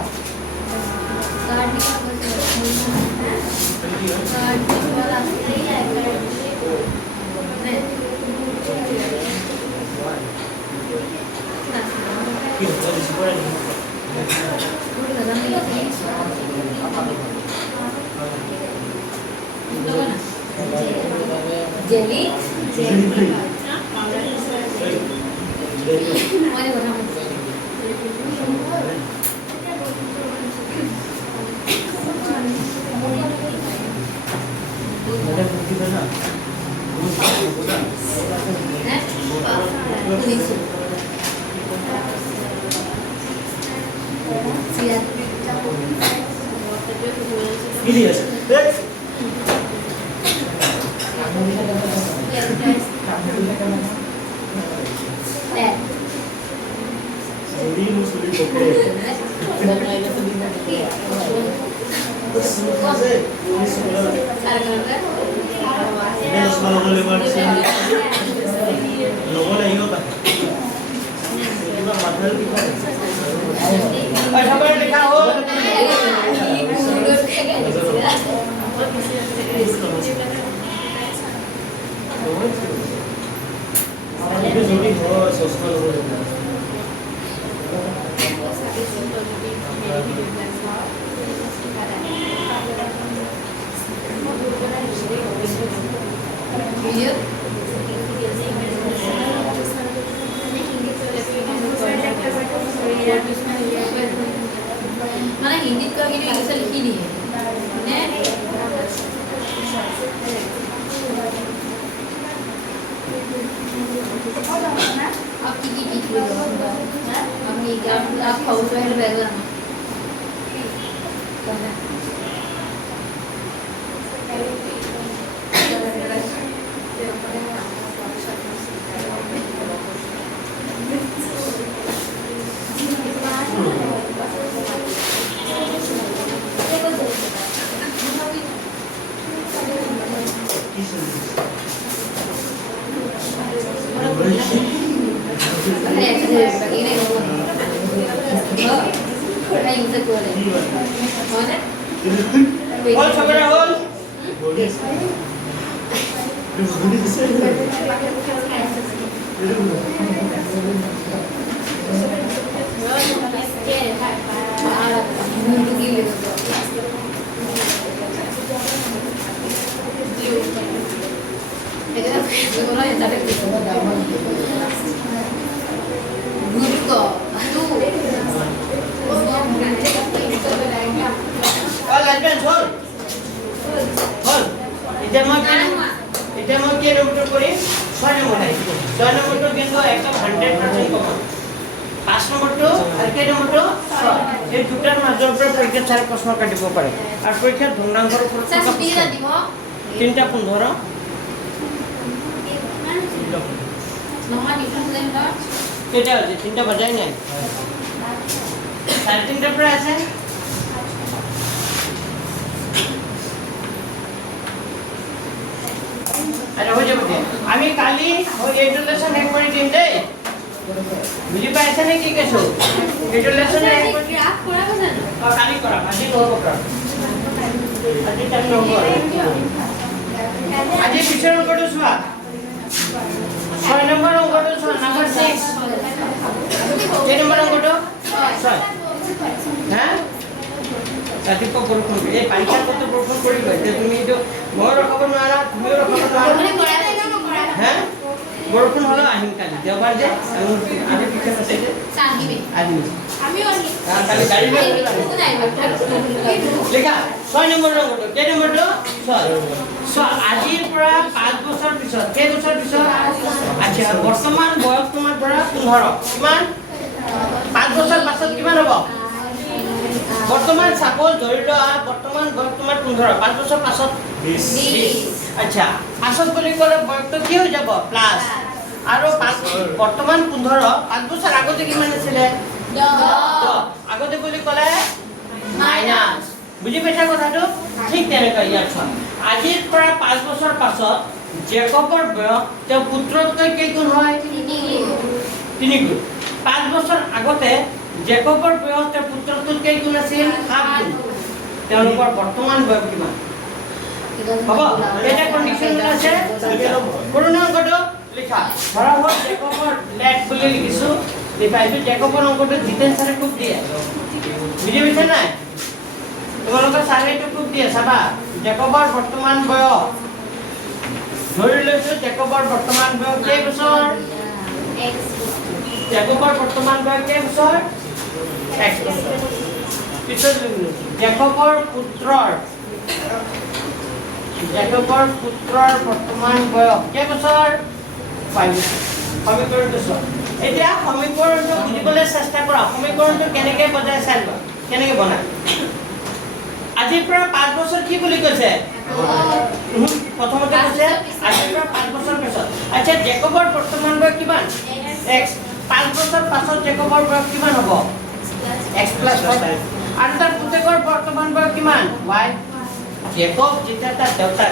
Jelly. লিখা হ'ল মানে হিন্দীত কয় কিন্তু ইংলিছত লিখি দিয়ে নে अब की ठीक हो जाएगा अब ये क्या आप खाओ तो है bagger Hold sabara hold. All advance hold. Hold. Ita mo kilometer kori 6 number hai. 6 number to কিন্তু একদম 100% কমন। 5 number to আর কে number to 6 এই দুটার মাজৰ পৰা পৰীক্ষা চাৰ প্ৰশ্ন কাটিব পাৰে আৰু পৰীক্ষা ধুমধামৰ ওপৰত তিনটা 15 কেটা আছে তিনটা বাজাই নাই 3:30 পৰা আছে আরে হয়ে যাবে আমি কালি ওই রেজুলেশন এক করে দিন দে বুঝি পাইছ না কি কেছো রেজুলেশন এক করে आप करा बना কালি করা আজি করব করা আজি টাইম নব আজি পিছন করো সুয়া 6 নম্বর অঙ্কটো সুয়া নাম্বার 6 কে নম্বর অঙ্কটো 6 হ্যাঁ ৰাতিপুৱা বৰষুণ এই পাইছা কত বৰষুণ পৰি গৈ যে তুমি তো মই ৰখাব নোৱাৰা তুমিও ৰখাব নোৱাৰা হ্যাঁ বৰষুণ হলো আহিম কালি দেওবাৰ যে আজি পিছন আছে যে साहिबे আহিম আমি ওনি কালি গাড়ী লৈ লেখা 6 নম্বৰ নম্বৰটো কে নম্বৰটো 6 আজিৰ পৰা 5 বছৰ পিছত কে বছৰ পিছত আচ্ছা বৰ্তমান বয়স তোমাৰ পৰা 15 কিমান 5 বছৰ পাছত কিমান হ'ব বৰ্তমান সাপোজ ধৰি লোৱা বৰ্তমান বয়স তোমাৰ 15 5 বছৰ পাছত 20 আচ্ছা পাছত বুলি ক'লে বয়সটো কি হৈ যাব প্লাস আৰু বৰ্তমান 15 5 বছৰ আগতে কিমান আছিল 10 আগতে বুলি ক'লে মাইনাস বুজি পাইছা কথাটো ঠিক তেনেকৈ ইয়াত চোৱা আজিৰ পৰা 5 বছৰ পাছত জেকবৰ বয়স তেওঁ পুত্ৰতকৈ কেইগুণ হয় 3 গুণ 5 বছৰ আগতে জেকবৰ বয়স তেওঁৰ পুত্ৰতকৈ কেইগুণ আছিল 7 গুণ তেওঁলোকৰ বৰ্তমান বয়স কিমান হ'ব এটা কন্ডিশন আছে পুৰণা অংকটো লিখা ধৰা হ'ল জেকবৰ লেট বুলি লিখিছো লিখাইছো জেকবৰ অংকটো জিতেন ছাৰে খুব দিয়ে বুজি পাইছা নাই তোমালোকৰ ছাৰে এইটো খুব দিয়ে চাবা জেকবৰ বৰ্তমান বয়স ধৰি লৈছো জেকবৰ বৰ্তমান বয়স কেই বছৰ জেকবৰ বৰ্তমান বয়স কেই বছৰ x বছৰ পিছত জেকবৰ পুত্ৰৰ বৰ্তমান বয়স কেই বছৰ 5 বছৰ সমীকৰণটো চোৱা এতিয়া সমীকৰণটো বুজিবলৈ চেষ্টা কৰা সমীকৰণটো কেনেকৈ বজাই চাইবা কেনেকৈ বনায় আজিৰ পৰা 5 বছৰ কি বুলি কৈছে প্ৰথমতে কৈছে আজিৰ পৰা 5 বছৰ পিছত আচ্ছা জেকবৰ বৰ্তমান বয়স কিমান x 5 বছৰ পাছত জেকবৰ বয়স কিমান হ'ব x + 5 আৰু তাৰ পুতেকৰ বৰ্তমান বয়স কিমান y জেকব যেতিয়া তাৰ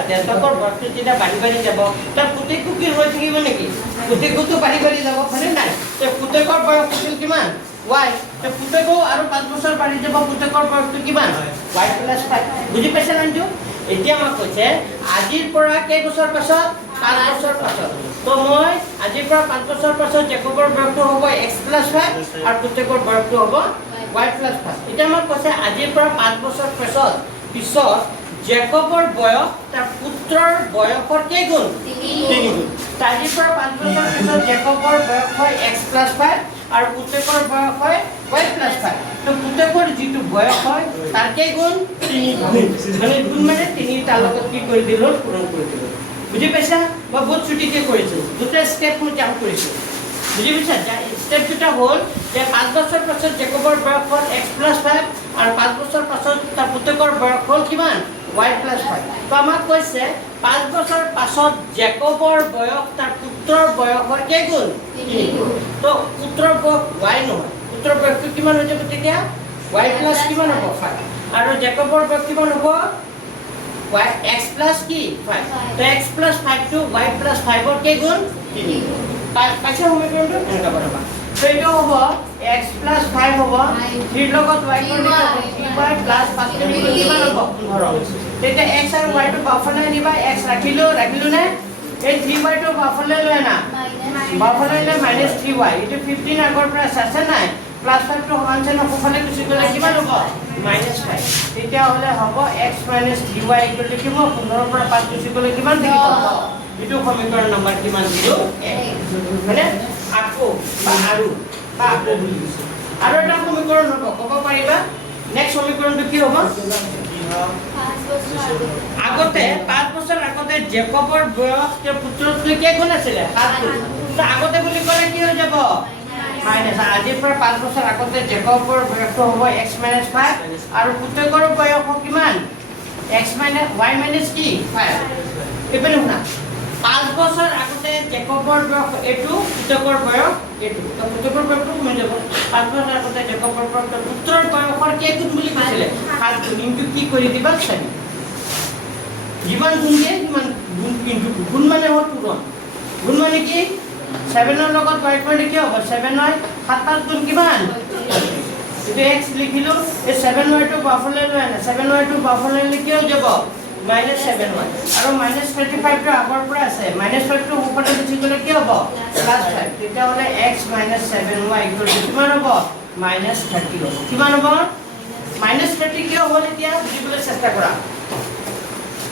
দেউতাকৰ বয়সটো যেতিয়া বাঢ়ি বাঢ়ি যাব তাৰ পুতেকটো কি হৈ থাকিব নেকি পুতেকটো বাঢ়ি বাঢ়ি যাব হয়নে নাই তে পুতেকৰ বয়স আছিল কিমান y তে পুতেকো আৰু 5 বছৰ বাঢ়ি যাব পুতেকৰ বয়সটো কিমান y + 5 বুজি পাইছা নাইতো এতিয়া মই কৈছে আজিৰ পৰা কেই বছৰ পাছত 5 বছৰ পাছত তো মই আজিৰ পৰা 5 বছৰ পাছত জেকবৰ বয়সটো হ'ব x + 5 আৰু পুতেকৰ বয়সটো হ'ব y + 5 এতিয়া মই কৈছে আজিৰ পৰা 5 বছৰ পিছত জেকবৰ বয়স তাৰ পুত্ৰৰ বয়সৰ কেইগুণ 3 গুণ আজিৰ পৰা 5 বছৰ পিছত জেকবৰ বয়স হয় x + 5 আৰু পুতেকৰ বয়স হয় y + 5 তো পুতেকৰ যিটো বয়স হয় তাৰ কেইগুণ 3 গুণ মানে গুণ মানে 3 তাৰ লগত কি কৰি দিলো পূৰণ কৰি দিলো বুজি পাইছা মই বহুত ছুটিকে কৰিছোঁ, দুটা ষ্টেপ মই জাম্প কৰিছোঁ। বুজি পাইছা? ষ্টেপ দুটা হ'ল যে 5 বছৰ পাছত জেকবৰ বয়স হ'ল x+5 আৰু 5 বছৰ পাছত তাৰ পুতেকৰ বয়স হ'ল কিমান y+5। তো আমাক কৈছে 5 বছৰ পাছত জেকবৰ বয়স তাৰ পুত্ৰৰ বয়সৰ কেইগুণ? 3 গুণ। তো পুত্ৰৰ বয়স y নহয়, পুত্ৰৰ বয়সটো কিমান হৈ যাব তেতিয়া? y প্লাছ কিমান হ'ব? 5। আৰু জেকবৰ বয়স কিমান হ'ব? y x প্লাছ কি? 5। তো x প্লাছ 5 টো y প্লাছ 5 ৰ কেইগুণ? 3 গুণ। পাইছে সমীকৰণটো? এনেকুৱা বনাবা। তো এইটো হ'ব x প্লাছ 5 হ'ব 3 লগত y কৰিলে 3y প্লাছ 5 কৰিলে কিমান হ'ব? 15। তেতিয়া x আৰু y টো বাওঁফালে আনিবা, x ৰাখিলো নে? এই 3y টো বাওঁফালে লৈ আনা, বাওঁফালে লৈ -3y। এইটো 15 আগৰ পৰা আছে নাই? প্লাছ 5 টো সমানছে সোঁফালে গুচি গ'লে কিমান হ'ব? -5। তেতিয়াহ'লে হ'ব x - 3y লিখিব, 15 ৰ পৰা 5 গুচি গ'লে কিমান থাকিব? এইটো সমীকৰণ নম্বৰ কিমান দিলো? 1। মানে আকৌ বা আৰু বা আকৌ বুলি কৈছে। আৰু এটা সমীকৰণ হ'ব, ক'ব পাৰিবা? নেক্সট সমীকৰণটো কি হ'ব? আগতে 5 বছৰ আগতে জেকবৰ বয়স তেওঁৰ পুত্ৰতকৈ কেইগুণ আছিলে? 7 গুণ। তো আগতে বুলি ক'লে কি হৈ যাব? মাইনাছ। আজিৰ পৰা 5 বছৰ আগতে জেকবৰ বয়সটো হ'ব x - 5 আৰু পুতেকৰ বয়স কিমান? x - y - কি? 5। এইপিনে শুনা, 5 বছৰ আগতে জেকবৰ বয়স এইটো, পুতেকৰ বয়স এইটো। তো পুতেকৰ বয়সটো কমি যাব। 5 বছৰ আগতে জেকবৰ বয়স পুত্ৰৰ বয়সৰ কেইগুণ বুলি কৈছিলে? 7 গুণ। ইনটু কি কৰি দিবা? 7। যিমান গুণ দিয়ে সিমান গুণ, ইনটু গুণ মানে হ'ল পূৰণ। গুণ মানে কি? 7 ৰ লগত y কৰিলে কি হ'ব? 7 হয় 7 5 গুণ কিমান? এইটো x লিখিলো, এই 7y টো বাওঁফালে লৈ আনা, 7y টো বাওঁফালে লৈ কি হৈ যাব? -7y। আৰু -35 টো আগৰ পৰা আছে, -5 টো ওপৰতে গুচি গ'লে কি হ'ব? +5। তেতিয়াহ'লে x - 7y কিমান হ'ব? -30 হ'ব। কিমান হ'ব? -30 কিয় হ'ল এতিয়া বুজিবলৈ চেষ্টা কৰা।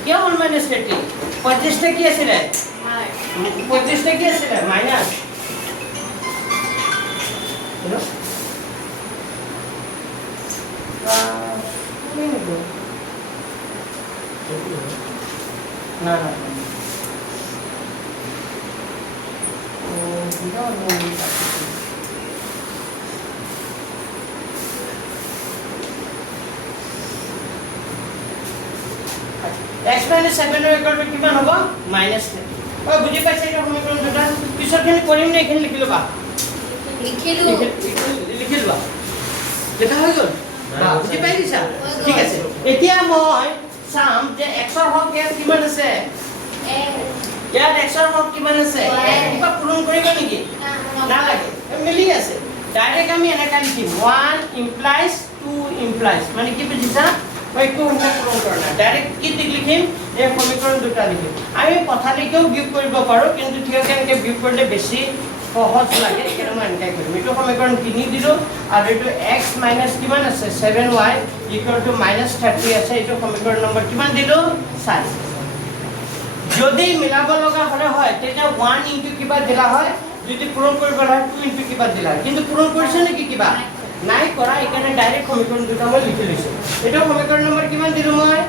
কিয় হ'ল -30? 25 টা কি আছিলে? 25 টা কি আছিলে? মাইনাছ। না না x - 7 ৰ ইকুৱেল টু কিমান হ'ব? -30। অ বুজি পাইছে এটা সমীকৰণ দুটা? পিছৰখিনি কৰিম নে এইখিনি লিখি ল'বা? লিখি লোৱা। দেখা হৈ গ'ল? বুজি পাইছা? ঠিক আছে। এতিয়া মই চাম যে x ৰ হক ইয়াত কিমান আছে? ইয়াত x ৰ হক কিমান আছে? কিবা পূৰণ কৰিব নেকি? নালাগে, মিলি আছে। ডাইৰেক্ট আমি এনেকা লিখিম 1 implies 2 implies। মানে কি বুজিছা? মই একো পূৰণ কৰা নাই, ডাইৰেক্ট কি লিখিম? এই সমীকৰণ দুটা লিখিম। আমি কথা লিখিও বিয়োগ কৰিব পাৰোঁ, কিন্তু থিয়কে এনেকৈ বিয়োগ কৰিলে বেছি সহজ লাগে, সেইকাৰণে মই এনেকৈ কৰিম। এইটো সমীকৰণ 3 দিলোঁ আৰু এইটো x মাইনাছ কিমান আছে? 7y ইকুৱেল টু -30 আছে। এইটো সমীকৰণ নম্বৰ কিমান দিলোঁ? 4। যদি মিলাব লগা হ'লে হয় তেতিয়া 1 ইনটু কিবা দিলা হয়, যদি পূৰণ কৰিব হয় 2 ইনটু কিবা দিলা হয়। কিন্তু পূৰণ কৰিছে নেকি কিবা? নাই কৰা, এইকাৰণে ডাইৰেক্ট সমীকৰণ দুটা মই লিখি লৈছোঁ। এইটো সমীকৰণ নম্বৰ কিমান দিলোঁ মই?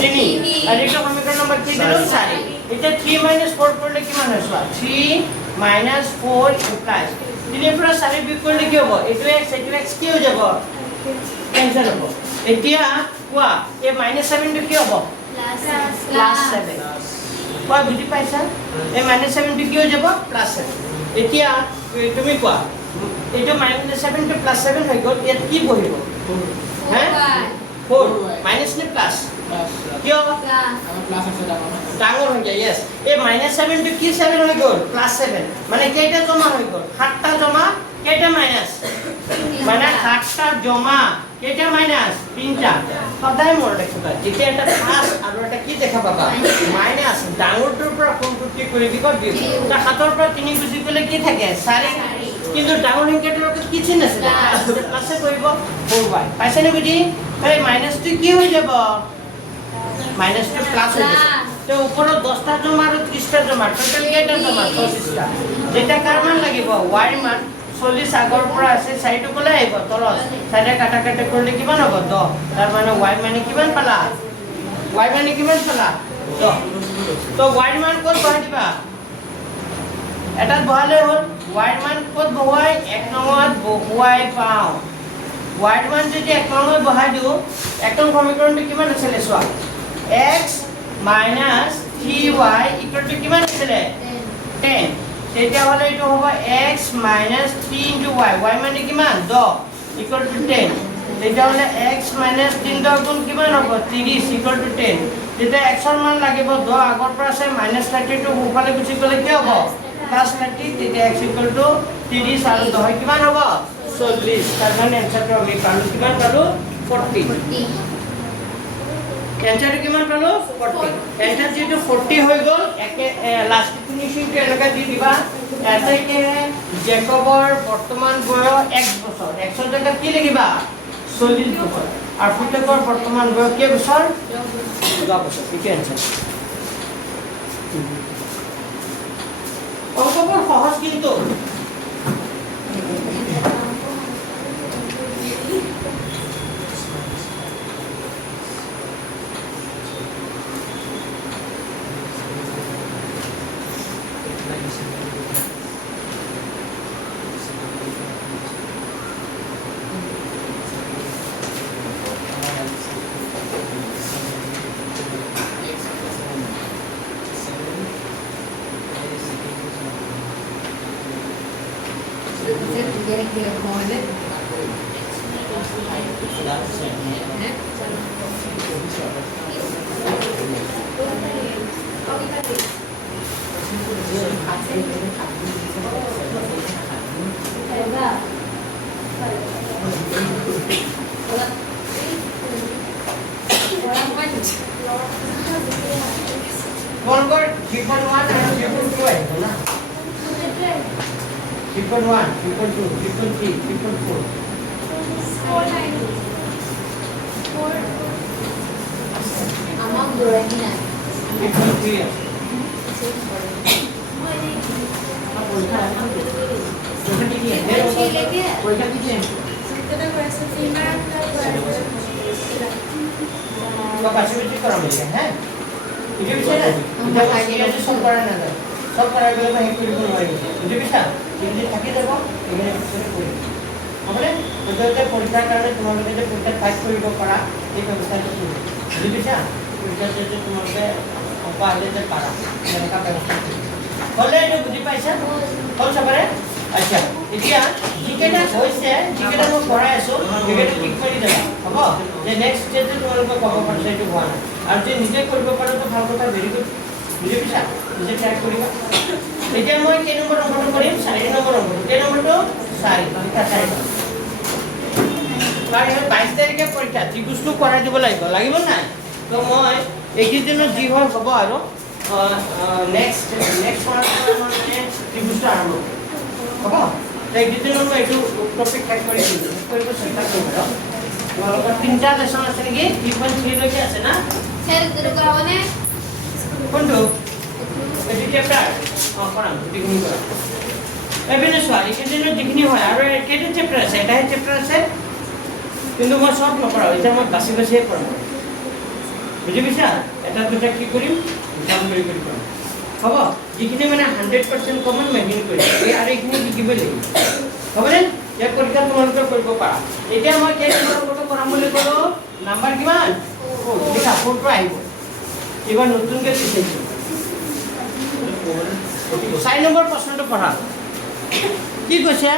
3। আৰু এইটো সমীকৰণ নম্বৰ কি দিলোঁ? 4। এতিয়া 3 - 4 কৰিলে কিমান হয় চোৱা? 3 - 4 implies 3 ৰ পৰা 4 বিয়োগ কৰিলে কি হ'ব? এইটো x কি হৈ যাব? কেনসেল হ'ব। এতিয়া কোৱা এই -7 টো কি হ'ব? +7। কোৱা বুজি পাইছা? এই -7 টো কি হৈ যাব? +7। এতিয়া তুমি কোৱা এইটো -7 টো +7 হৈ গ'ল, ইয়াত কি বহিব? হে 4 মাইনাছ নে প্লাছ? কিয়? ডাঙৰ হৈ যায়। ইয়েছ, এই -7 টো কি 7 হৈ গ'ল? +7। মানে কেইটা জমা হৈ গ'ল? 7টা জমা, কেইটা মাইনাছ? মানে 7টা জমা, কেইটা মাইনাছ? 3টা। সদায় মনত ৰাখিবা, যেতিয়া এটা প্লাছ আৰু এটা কি দেখা পাবা? মাইনাছ। ডাঙৰটোৰ পৰা সৰুটো কি কৰি দিব? বিয়োগ। 7ৰ পৰা 3 গুচি গ'লে কি থাকে? 4। কিন্তু ডাঙৰ সংখ্যাটোৰ লগত কি চিন আছে? প্লাছে কৰিব 4y। পাইছেনে বুজি? এই মাইনাছটো কি হৈ যাব? মাইনাছটো প্লাছ হৈ যাব। তো ওপৰত 10টা জমা আৰু 30টা জমা, টোটেল কেইটা জমা? 25টা। যেতিয়া কাৰ মান লাগিব? y মান 40 আগৰ পৰা আছে, 4টো ক'লে আহিব তলত, 4 কাটা কাটি কৰিলে কিমান হ'ব? 10। তাৰ মানে y মানে কিমান পালা? y মানে কিমান পালা? 10। তো y ৰ মান ক'ত বহাই দিবা এটাত বহালে হ'ল y ৰ মান ক'ত বহাই এক নম্বৰত বহুৱাই পাওঁ y ৰ মান যদি এক নম্বৰত বহাই দিওঁ এক নং সমীকৰণটো কিমান আছিলে চোৱা x - 3y = কিমান আছিলে 10 তেতিয়াহ'লে এইটো হ'ব x - 3 * y y মানে কিমান 10 = 10 তেতিয়াহ'লে x - 3 10 গুণ কিমান হ'ব 30 = 10 তেতিয়া x ৰ মান লাগিব 10 আগৰ পৰা আছে -30 টো সোঁফালে গুচি গ'লে কি হ'ব +30 তেতিয়া x = 30 আৰু 10 কিমান হ'ব 40 তাৰ মানে এনসাৰটো আমি পালো কিমান পালো 40 এনসাৰটো কিমান পালো 40 এনসাৰ যেটো 40 হৈ গ'ল একে লাষ্ট ফিনিশিংটো এনেকা দি দিবা এটাকে জেকবৰ বৰ্তমান বয়স 1 বছৰ x ৰ জায়গাত কি লিখিবা 40 বছৰ আৰু পুতেকৰ বৰ্তমান বয়স কি বছৰ 10 বছৰ ঠিক আছে অঙ্কবোৰ সহজ কিন্তু Convert 3.1 and 3.2 আহিব না 3.1 3.2 3.3 3.4 আমাক দৌৰাই নাই 3.3 আছে পৰীক্ষা কি দিয়ে तो पार्टिसिपेट करा मिलेगा हैं मुझे भी चाहिए ना ये जो सब करा ना सब करा गया मैं एक बिल्कुल नहीं मुझे भी चाहिए ये थकी देखो ये से कोई हमने उधर परीक्षा करने तुम्हारे जो परीक्षा टाइप कोई को करा एक अवस्था तो मुझे भी चाहिए परीक्षा जो तुम्हारे पहले से करा मैंने का व्यवस्था बोले जो बुद्धि पैसा कौन सा करे अच्छा এতিয়া জিকেটা হইছে জিকেটা মই পঢ়াই আছো জিকেটা ঠিক কৰি দেবা হ'ব যে নেক্সট স্টেজে তোমালোকে ক'ব পাৰিছা এইটো হোৱা নাই আৰু যে নিজে কৰিব পাৰো তো ভাল কথা ভেৰি গুড বুজি পাইছা নিজে ট্ৰাই কৰিবা এতিয়া মই কেই নম্বৰ অংকটো কৰিম 4 নম্বৰ অংকটো কেই নম্বৰটো 4 লিখা 4 কাৰণ 22 তাৰিখে পৰীক্ষা ত্ৰিভুজটো কৰাই দিব লাগিব নাই তো মই এইকেইদিনত যি হ'ল হ'ব আৰু নেক্সট মানে ত্ৰিভুজটো আৰম্ভ হ'ব এই দিনৰ মই এইটো টপিক শেষ কৰি দিছো কৰিব চেষ্টা কৰিম আৰু তোমালোকৰ তিনটা লেসন আছে নেকি 3.3 লৈকে আছে না স্যাৰ শুৰু কৰাব নে কোনটো এই চ্যাপ্টাৰ কৰাম যিখিনি কৰা এবিনে সোৱালি কিন্তু যিখিনি হয় আৰু কেইটা চ্যাপ্টাৰ আছে এটা চ্যাপ্টাৰ আছে কিন্তু মই সব নকৰাও এটা মই বাছি বাছিয়ে কৰাম বুজি পাইছা এটা দুটা কি কৰিম কাম কৰি কৰিম হ'ব যিখিনি মানে 100% কমন মেইনটেইন কৰি আৰু এইখিনি লিখিব লাগিব হ'বনে এই পৰীক্ষা তোমালোকে কৰিব পাৰা এতিয়া মই কেই নম্বৰ কৰাম বুলি ক'লো নাম্বাৰ কিমান লিখা ফোনটো আহিব এবাৰ নতুনকৈ দিছো 4 নম্বৰ প্ৰশ্নটো পঢ়া কি কৈছে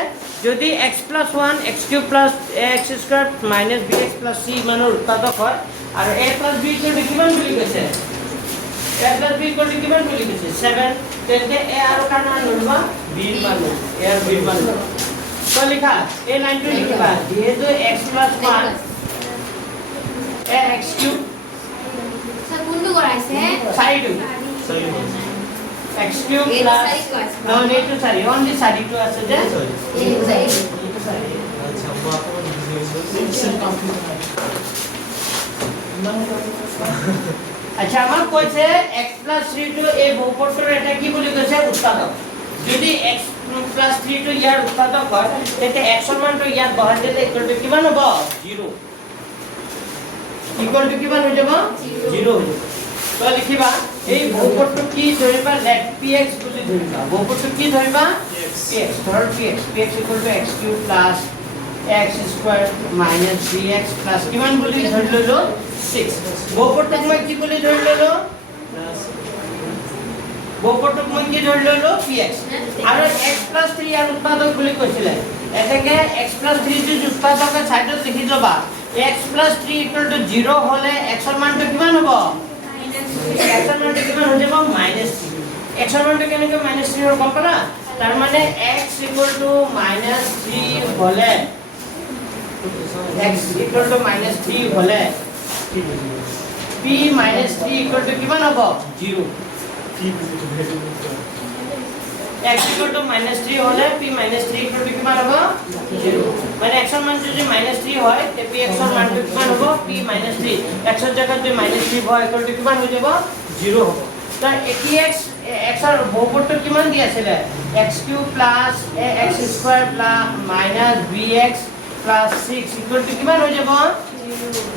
যদি x + 1 x³ + x² - bx + c মানৰ উৎপাদক হয় আৰু a + b কিমান বুলি কৈছে a + b কিমান বুলি কৈছে 7 তেন্তে a আৰু কাৰ মান লবা b ৰ মান a আৰু b ৰ মান তো লিখা এই লাইনটো লিখিবা যেহেতু x + 1 a x³ স্যার কোনটো কৰাইছে 4 x³ no এইটো 4 only 4 টো আছে যে আচ্ছা আমার কইছে x + 3 টো এই বহুপদৰ এটা কি বুলি কৈছে উৎপাদক যদি x + 3 টো ইয়াৰ উৎপাদক হয় তেতে x ৰ মানটো ইয়াত বহাই দিলে ইকুৱেল টু কিমান হ'ব 0 ইকুৱেল টু কিমান হৈ যাব 0 হৈ যাব তো লিখিবা এই বহুপদটো কি ধৰিবা লেট px বুলি ধৰিবা বহুপদটো কি ধৰিবা px ধৰ px px x³ plus x square minus bx plus কিমান বুলি ধৰি ললো 6 বহুপদটোক মই কি বুলি ধৰি ললো বহুপদটোক মই কি ধৰি ললো px আৰু x plus 3 আৰু উৎপাদক বুলি কৈছিলে এটাকে x plus 3 টো উৎপাদকৰ সাইডত লিখি লবা x plus 3 = 0 হলে x ৰ মানটো কিমান হ'ব x ৰ মানটো কিমান হৈ যাব -3 x ৰ মানটো কেনেকৈ -3 হ'ব গম পালা তাৰ মানে x = -3 হলে x = -3 হলে p -3 = কিমান হ'ব 0 x = -3 হলে p -3 কিমান হ'ব 0 মানে x ৰ মানটো যদি -3 হয় তে p x ৰ মানটো কিমান হ'ব p -3 x ৰ জায়গাত যদি -3 হয় ইকুৱেল কিমান হৈ যাব 0 হ'ব তাৰ x ৰ বহুপদটো কিমান দি আছিল x³ plus ax² minus bx plus 6 equal কিমান হৈ যাব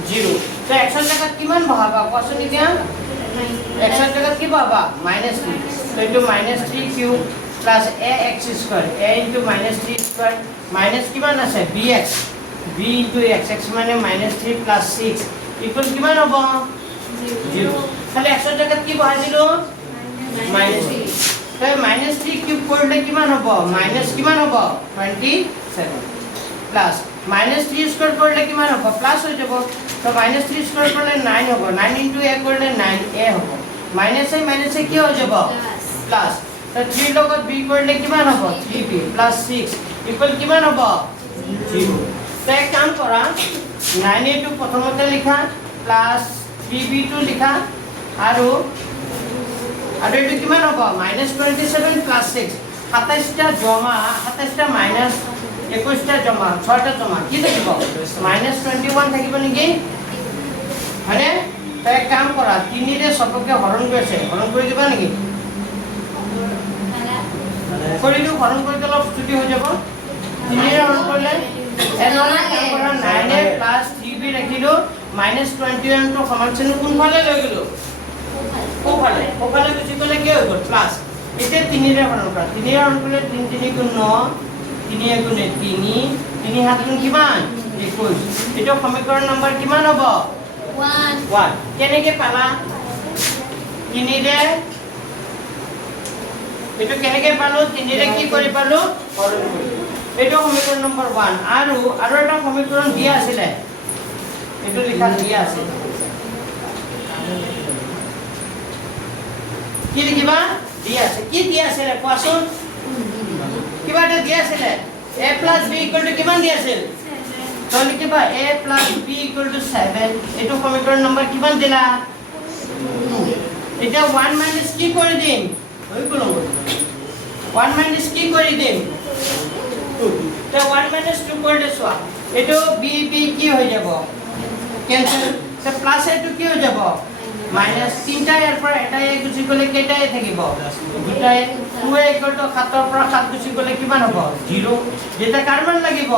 0 তো x ৰ জায়গাত কিমান বহাবা কোৱাচোন এতিয়া x ৰ জায়গাত কি বহাবা -3 তো এইটো -3³ plus ax² a into -3² minus কিমান আছে bx b into x x মানে -3 plus 6 equal কিমান হ'ব 0 তাহলে x ৰ জায়গাত কি বহাই দিলো -3 তাই -3 কিউব করলে কিমান হ'ব মাইনাস কিমান হ'ব 27 প্লাস -3 স্কয়ার করলে কিমান হ'ব প্লাস হৈ যাব তো -3 স্কয়ার করলে 9 হ'ব 9 into a করলে 9a হ'ব মাইনাস কি হৈ যাব প্লাস তো 3 লগত b করলে কিমান হ'ব 3b plus 6 ইকুয়াল কিমান হ'ব 0 তো এক কাম কৰা 9a টো প্ৰথমতে লিখা প্লাস 3b টো লিখা আৰু এইটো কিমান হ'ব -27 plus 6 27টা জমা 27টা মাইনাস 21টা জমা 6টা জমা কি থাকিব -21 থাকিব নেকি মানে তাই কাম কৰা 3 ৰে সবকে হৰণ কৰিছে হৰণ কৰি দিবা নেকি কৰিলো হৰণ কৰি দিলে ছুটি হৈ যাব 3 ৰে হৰণ কৰিলে এনেলা কাম কৰা 9 এ প্লাস 3b ৰাখিলো -21 টো সমান চিহ্ন কোনফালে লৈ গলো ওপালে গুচি গলে কি হৈ গল প্লাস এটা 3 ৰে হৰণ কৰা 3 ৰে হৰণ কৰিলে 3 3 গুণ 9 3 গুণ 3 3 7 গুণ কিমান 21 এটা সমীকৰণ নম্বৰ কিমান হ'ব 1 কেনেকৈ পালা 3 ৰে এটো কেনেকৈ পালো 3 ৰে কি কৰি পালো হৰণ কৰি এটো সমীকৰণ নম্বৰ 1 আৰু এটা সমীকৰণ দিয়া আছিল এটো লিখা দিয়া আছে কি লিখিবা দিয়া আছে কি দিয়া আছে কোৱাচোন কিবা এটা দিয়া আছে a plus b equal to কিমান দিয়া আছে তো লিখিবা a plus b equal to 7 এটো সমীকৰণ নম্বৰ কিমান দিলা 2 এটা 1 minus কি কৰি দিম হৈ গল 1 minus কি কৰি দিম 2 তো 1 minus 2 কৰিলে চোৱা এটো b কি হৈ যাব ক্যান্সেল তো প্লাস এটো কি হৈ যাব মাইনাস 3টা এর পর এটাই গুছি গলে কেটাই থাকিব দুটাই 2 ইকুয়াল টু 7 এর পর 7 গুছি গলে কিমান হ'ব 0 যেটা কার মান লাগিব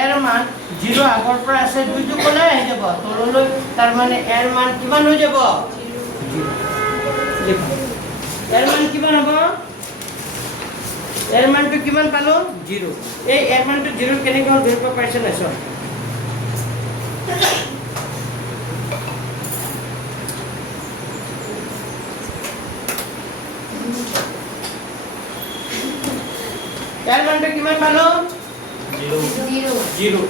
এর মান 0 আগৰ পৰা আছে 2 টো কোনে আহি যাব তললৈ তাৰ মানে এর মান কিমান হৈ যাব 0 এর মান কিমান হ'ব এর মানটো কিমান পালো 0 এই এর মানটো 0 কেনেকৈ ধৰিব পাৰিছে না সব এৰ মানটো কিমান পালো 0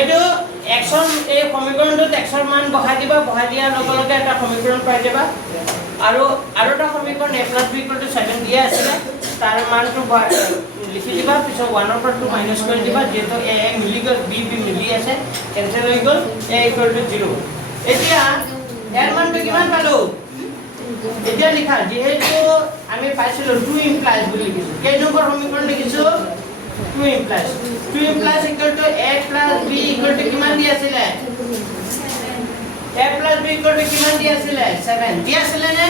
এটো এক্সন এই সমীকৰণটোত এক্সৰ মান বহাই দিবা বহাই দিয়াৰ লগে লগে এটা সমীকৰণ পাই যাবা আৰু এটা সমীকৰণ a + b = 7 দিয়া আছে তাৰ মানটো লিখি দিবা পিছত 1 ৰ পৰা 2 মাইনাস কৰি দিবা যেটো a মিলি গল b মিলি আছে কেনসেল হৈ গল a = 0 এতিয়া এর মানটো কিমান পালো এতিয়া লিখা যেহেতু আমি পাইছিলো 2 ইমপ্লাইজ বুলি লিখিছো কেই নম্বৰ সমীকৰণ লিখিছো 2 ইমপ্লাইজ = a + b = কিমান দি আছিল a + b = কিমান দি আছিল 7 দি আছিল নে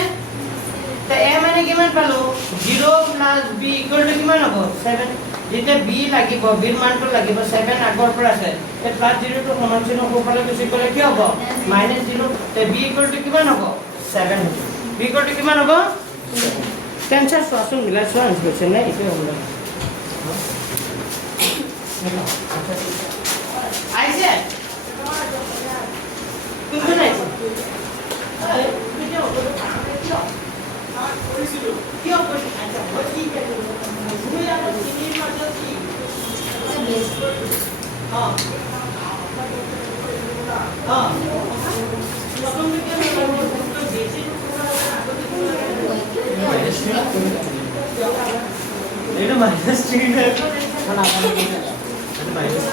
তে a মানে কিমান পালো 0 + b = কিমান হ'ব 7 যেতিয়া b লাগিব b ৰ মানটো লাগিব 7 আগৰ পৰা আছে তে প্লাস 0 টো সমান চিহ্ন কোফালে গুচি গলে কি হ'ব -0 তে b = কিমান হ'ব 7 হ'ব b = কিমান হ'ব টেনচাৰ চোৱাচোন মিলাই চোৱা আনসাৰ নাই এইটো হ'ব আইছে কোনটো নাই এটা মাইনাস 3 है খানা খানা দিতে মাইনাস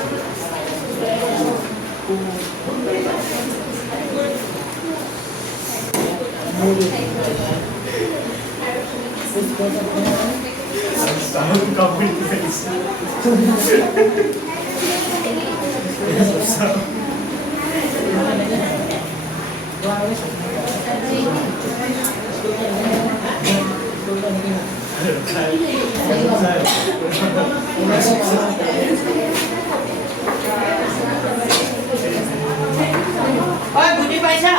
ওই বুঝি পাইছা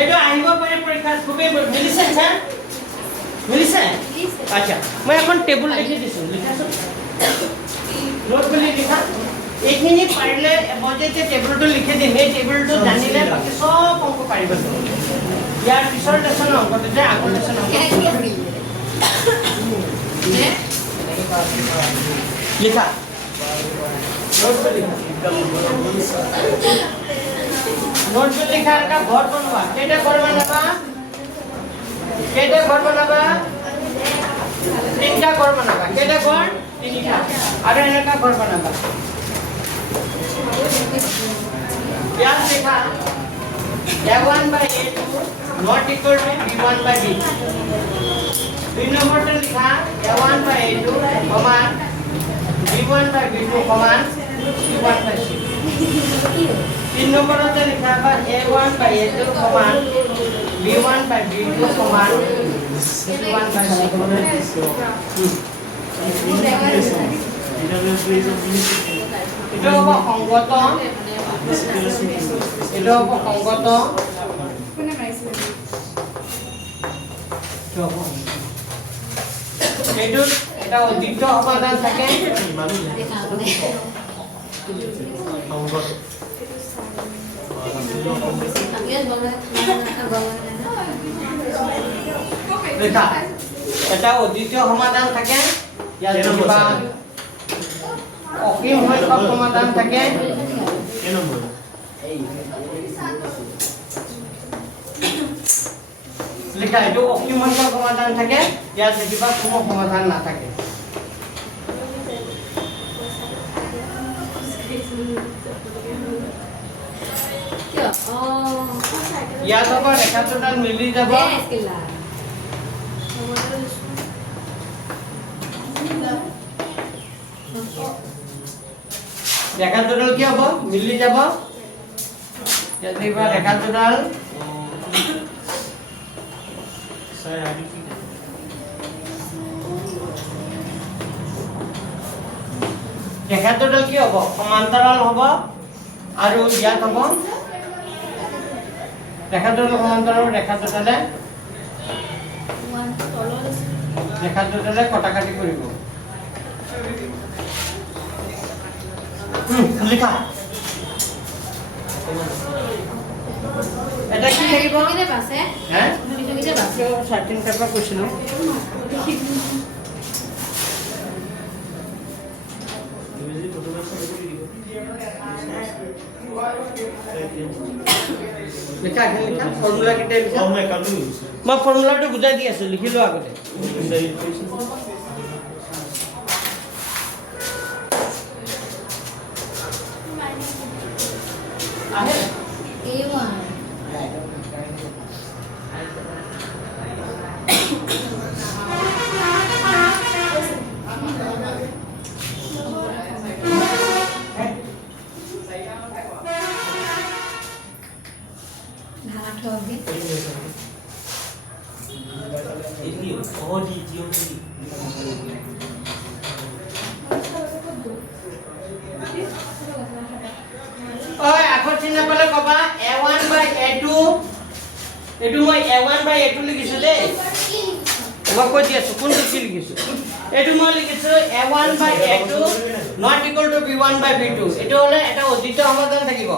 এটো আহিব পারে পরীক্ষা খুবই মিলিছে স্যার মিলিছে আচ্ছা মই এখন টেবুল লিখি দিছো লিখাছো নোট কৰি লিখা এইখিনি পাৰিলে মজেতে টেবুলটো লিখি দিম এই টেবুলটো জানিলে বাকি সব অংক পাৰিব ইয়াৰ পিছৰ লেসন অংকটো যে আগৰ লেসন অংক লিখা নোট কৰি লিখা নোট पे लिखा का घर बनवा केटे घर बनाबा तीनटा घर बनाबा केटे घर तीनटा अरे एनका घर बनाबा क्या लिखा a1/a2 not equal to b1/b 3 number पे लिखा a1/a2 समान b1/b2 समान c1/c 3 नंबर पे लिखा है a1/a2 समान b1/b2 समान c1/c এটা হ'ব সংগত কোনে মাৰিছিল এইটো এটা অদ্বিতীয় সমাধান থাকে লেখা এটা অদ্বিতীয় সমাধান থাকে ইয়াত কিবা অসীম সংখ্যক সমাধান থাকে লেখা এইটো অসীম সংখ্যক সমাধান থাকে ইয়াত কিবা কোনো সমাধান নাথাকে ইয়াত হ'ব ৰেখাটোডাল মিলি যাব ৰেখাটোডাল কি হ'ব মিলি যাব ইয়াত এইবাৰ ৰেখাটোডাল ৰেখাটোডাল কি হ'ব সমান্তৰাল হ'ব আৰু ইয়াত হ'ব ৰেখাটোডাল সমান্তৰাল ৰেখাটোডালে কটাকাটি কৰিব লিখা এটা কি থাকিব কিনে পাছে হ্যাঁ কিনে পাছে সার্টিন পেপার কৈছিলো লিখা লিখা ফর্মুলা কিটা লিখা মই ফর্মুলাটো বুজাই দি আছো লিখিলো আগতে আহে A1 ini oh di by a2 লিখিছো দেই মই কৈ দি আছো কোনটো কি লিখিছো এটো মই লিখিছো a1 by a2 not equal to b1 by b2 এটো হলে এটা অদ্বিত সমাধান থাকিব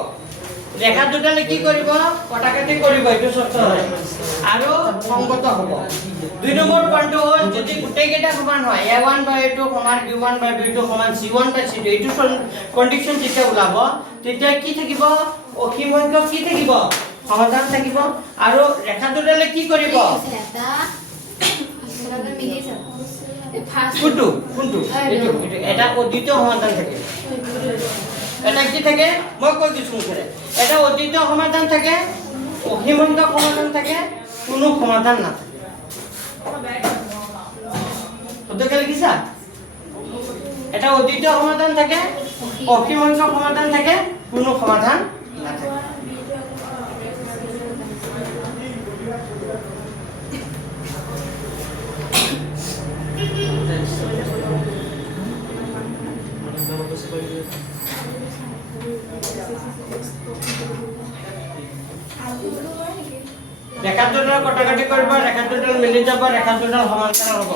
ৰেখা দুটালে কি কৰিব কটাকাটি কৰিব এটো সত্য হয় আৰু সংগত হ'ব দুই নম্বৰ পইণ্টটো হ'ল যদি গোটেই কেইটা সমান হয় a1 by a2 সমান b1 by b2 সমান c1 by c2 এটো কন্ডিশন যেতিয়া ওলাব তেতিয়া কি থাকিব অসীম সংখ্যক কি থাকিব সমাধান থাকিব আৰু ৰেখা দুটালে কি কৰিব কোনটো কোনটো এটো এটা অদ্বিত সমাধান থাকে এটা কি থাকে মই কৈ দিছো মুখেৰে এটা অদ্বিত সমাধান থাকে অসীম সংখ্যক সমাধান থাকে কোনো সমাধান নাথাকে ওটা লিখিছা এটা অদ্বিত সমাধান থাকে অসীম সংখ্যক সমাধান থাকে কোনো সমাধান নাথাকে ৰেখা দুটাৰ কটাকাটি কৰিব ৰেখা দুটাৰ মিলি যাব ৰেখা দুটাৰ সমান্তৰাল হ'ব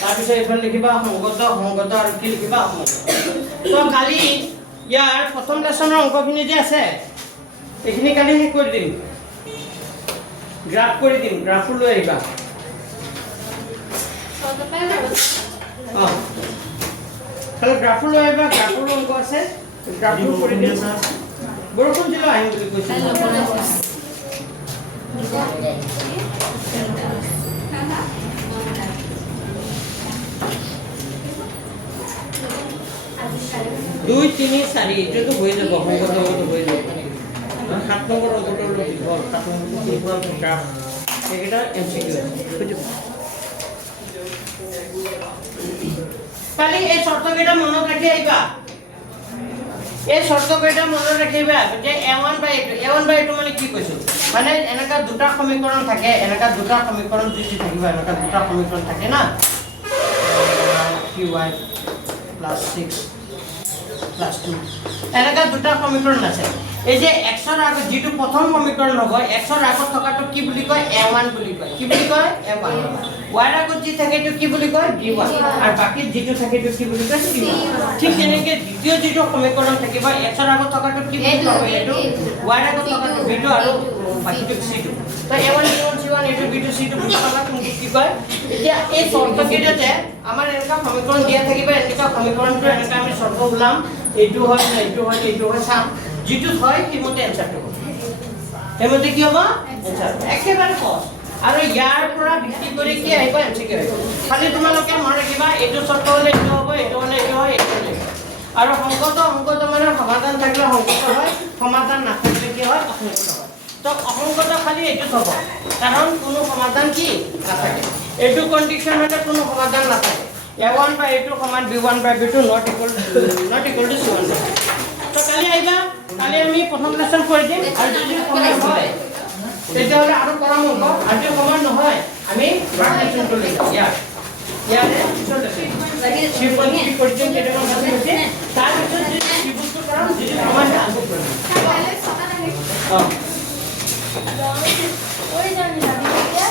তাৰ পিছত এইফাল লিখিবা সংগত সংগত আৰু কি লিখিবা অসংগত তো কালি ইয়াৰ প্ৰথম লেসনৰ অংকখিনি যে আছে এইখিনি কালি শেষ কৰি দিম গ্ৰাফ কৰি দিম গ্ৰাফ লৈ আহিবা তাহলে গ্ৰাফ লৈ আহিবা গ্ৰাফৰ অংক আছে গ্ৰাফটো কৰি দিম বৰষুণ দিলে আহিম বুলি কৈছিল 2 3 4 এটা তো হয়ে যাবে সংগত মত হয়ে যাবে 7 নম্বর অঙ্কটা হলো 7 নম্বর গ্রাফ এটা এমসিকিউ কালি এই শর্তকেইটা মনত রাখি আইবা এই শর্তকেইটা মনত রাখিবা যে a1 by a2 মানে কি কৈছো মানে এনেকা দুটা সমীকরণ থাকে এনেকা দুটা সমীকরণ যদি থাকিবা এনেকা দুটা সমীকরণ থাকে না ky + 6 + 2 এনেকা দুটা সমীকরণ আছে এই যে x এর আগত যেটো প্রথম সমীকরণ হ'ব x এর আগত থকাটো কি বুলি কয় a1 বুলি কয় কি বুলি কয় a1 y এর আগত যি থাকে তো কি বুলি কয় b1 আর বাকি যেটো থাকে তো কি বুলি কয় c1 ঠিক তেনেকে দ্বিতীয় যেটো সমীকরণ থাকিব x এর আগত থকাটো কি বুলি কয় এটো y এর আগত থকাটো b2 আৰু বাকিটো c2 তো a1 b1 c1 a2 b2 c2 বুলি কলা তুমি কি কয় এতিয়া এই শর্তকেইটাতে আমাৰ এনেকা সমীকৰণ দিয়া থাকিব এনেকা সমীকৰণটো এনেকা আমি শর্ত উলাম এইটো হয় না এইটো হয় এইটো হয় সাম যেটো হয় কি মতে এনসারটো এমতে কি হ'ব এনসার একেবাৰে সহজ আৰু ইয়াৰ পৰা ভিত্তি কৰি কি আহিব এমসিকিউ খালি তোমালোকে মন ৰাখিবা এইটো শর্ত হলে এইটো হ'ব এইটো হলে এইটো হয় এইটো হলে আৰু সংগত মানে সমাধান থাকিলে সংগত হয় সমাধান নাথাকিলে কি হয় অসংগত হয় তো অসংগত খালি এইটো হ'ব কাৰণ কোনো সমাধান কি নাথাকে এইটো কন্ডিশন হলে কোনো সমাধান নাথাকে a1 by a2 সমান b1 by b2 not equal to c1 তো কালি আইবা কালি আমি প্ৰথম লেসন কৰি দিম আৰু যদি সমান হয় তেতিয়াহলে আৰু কৰাম হ'ব আৰু যদি সমান নহয় আমি ব্ৰাক লেসনটো লৈ যাম ইয়াৰে পিছত আছে শিৱপতি কি কৰিছে কেনেকৈ ভাবি আছে তাৰ পিছত যদি শিৱটো কৰাম যদি সমান হয় আকৌ কৰিম ওই জানি না বিয়া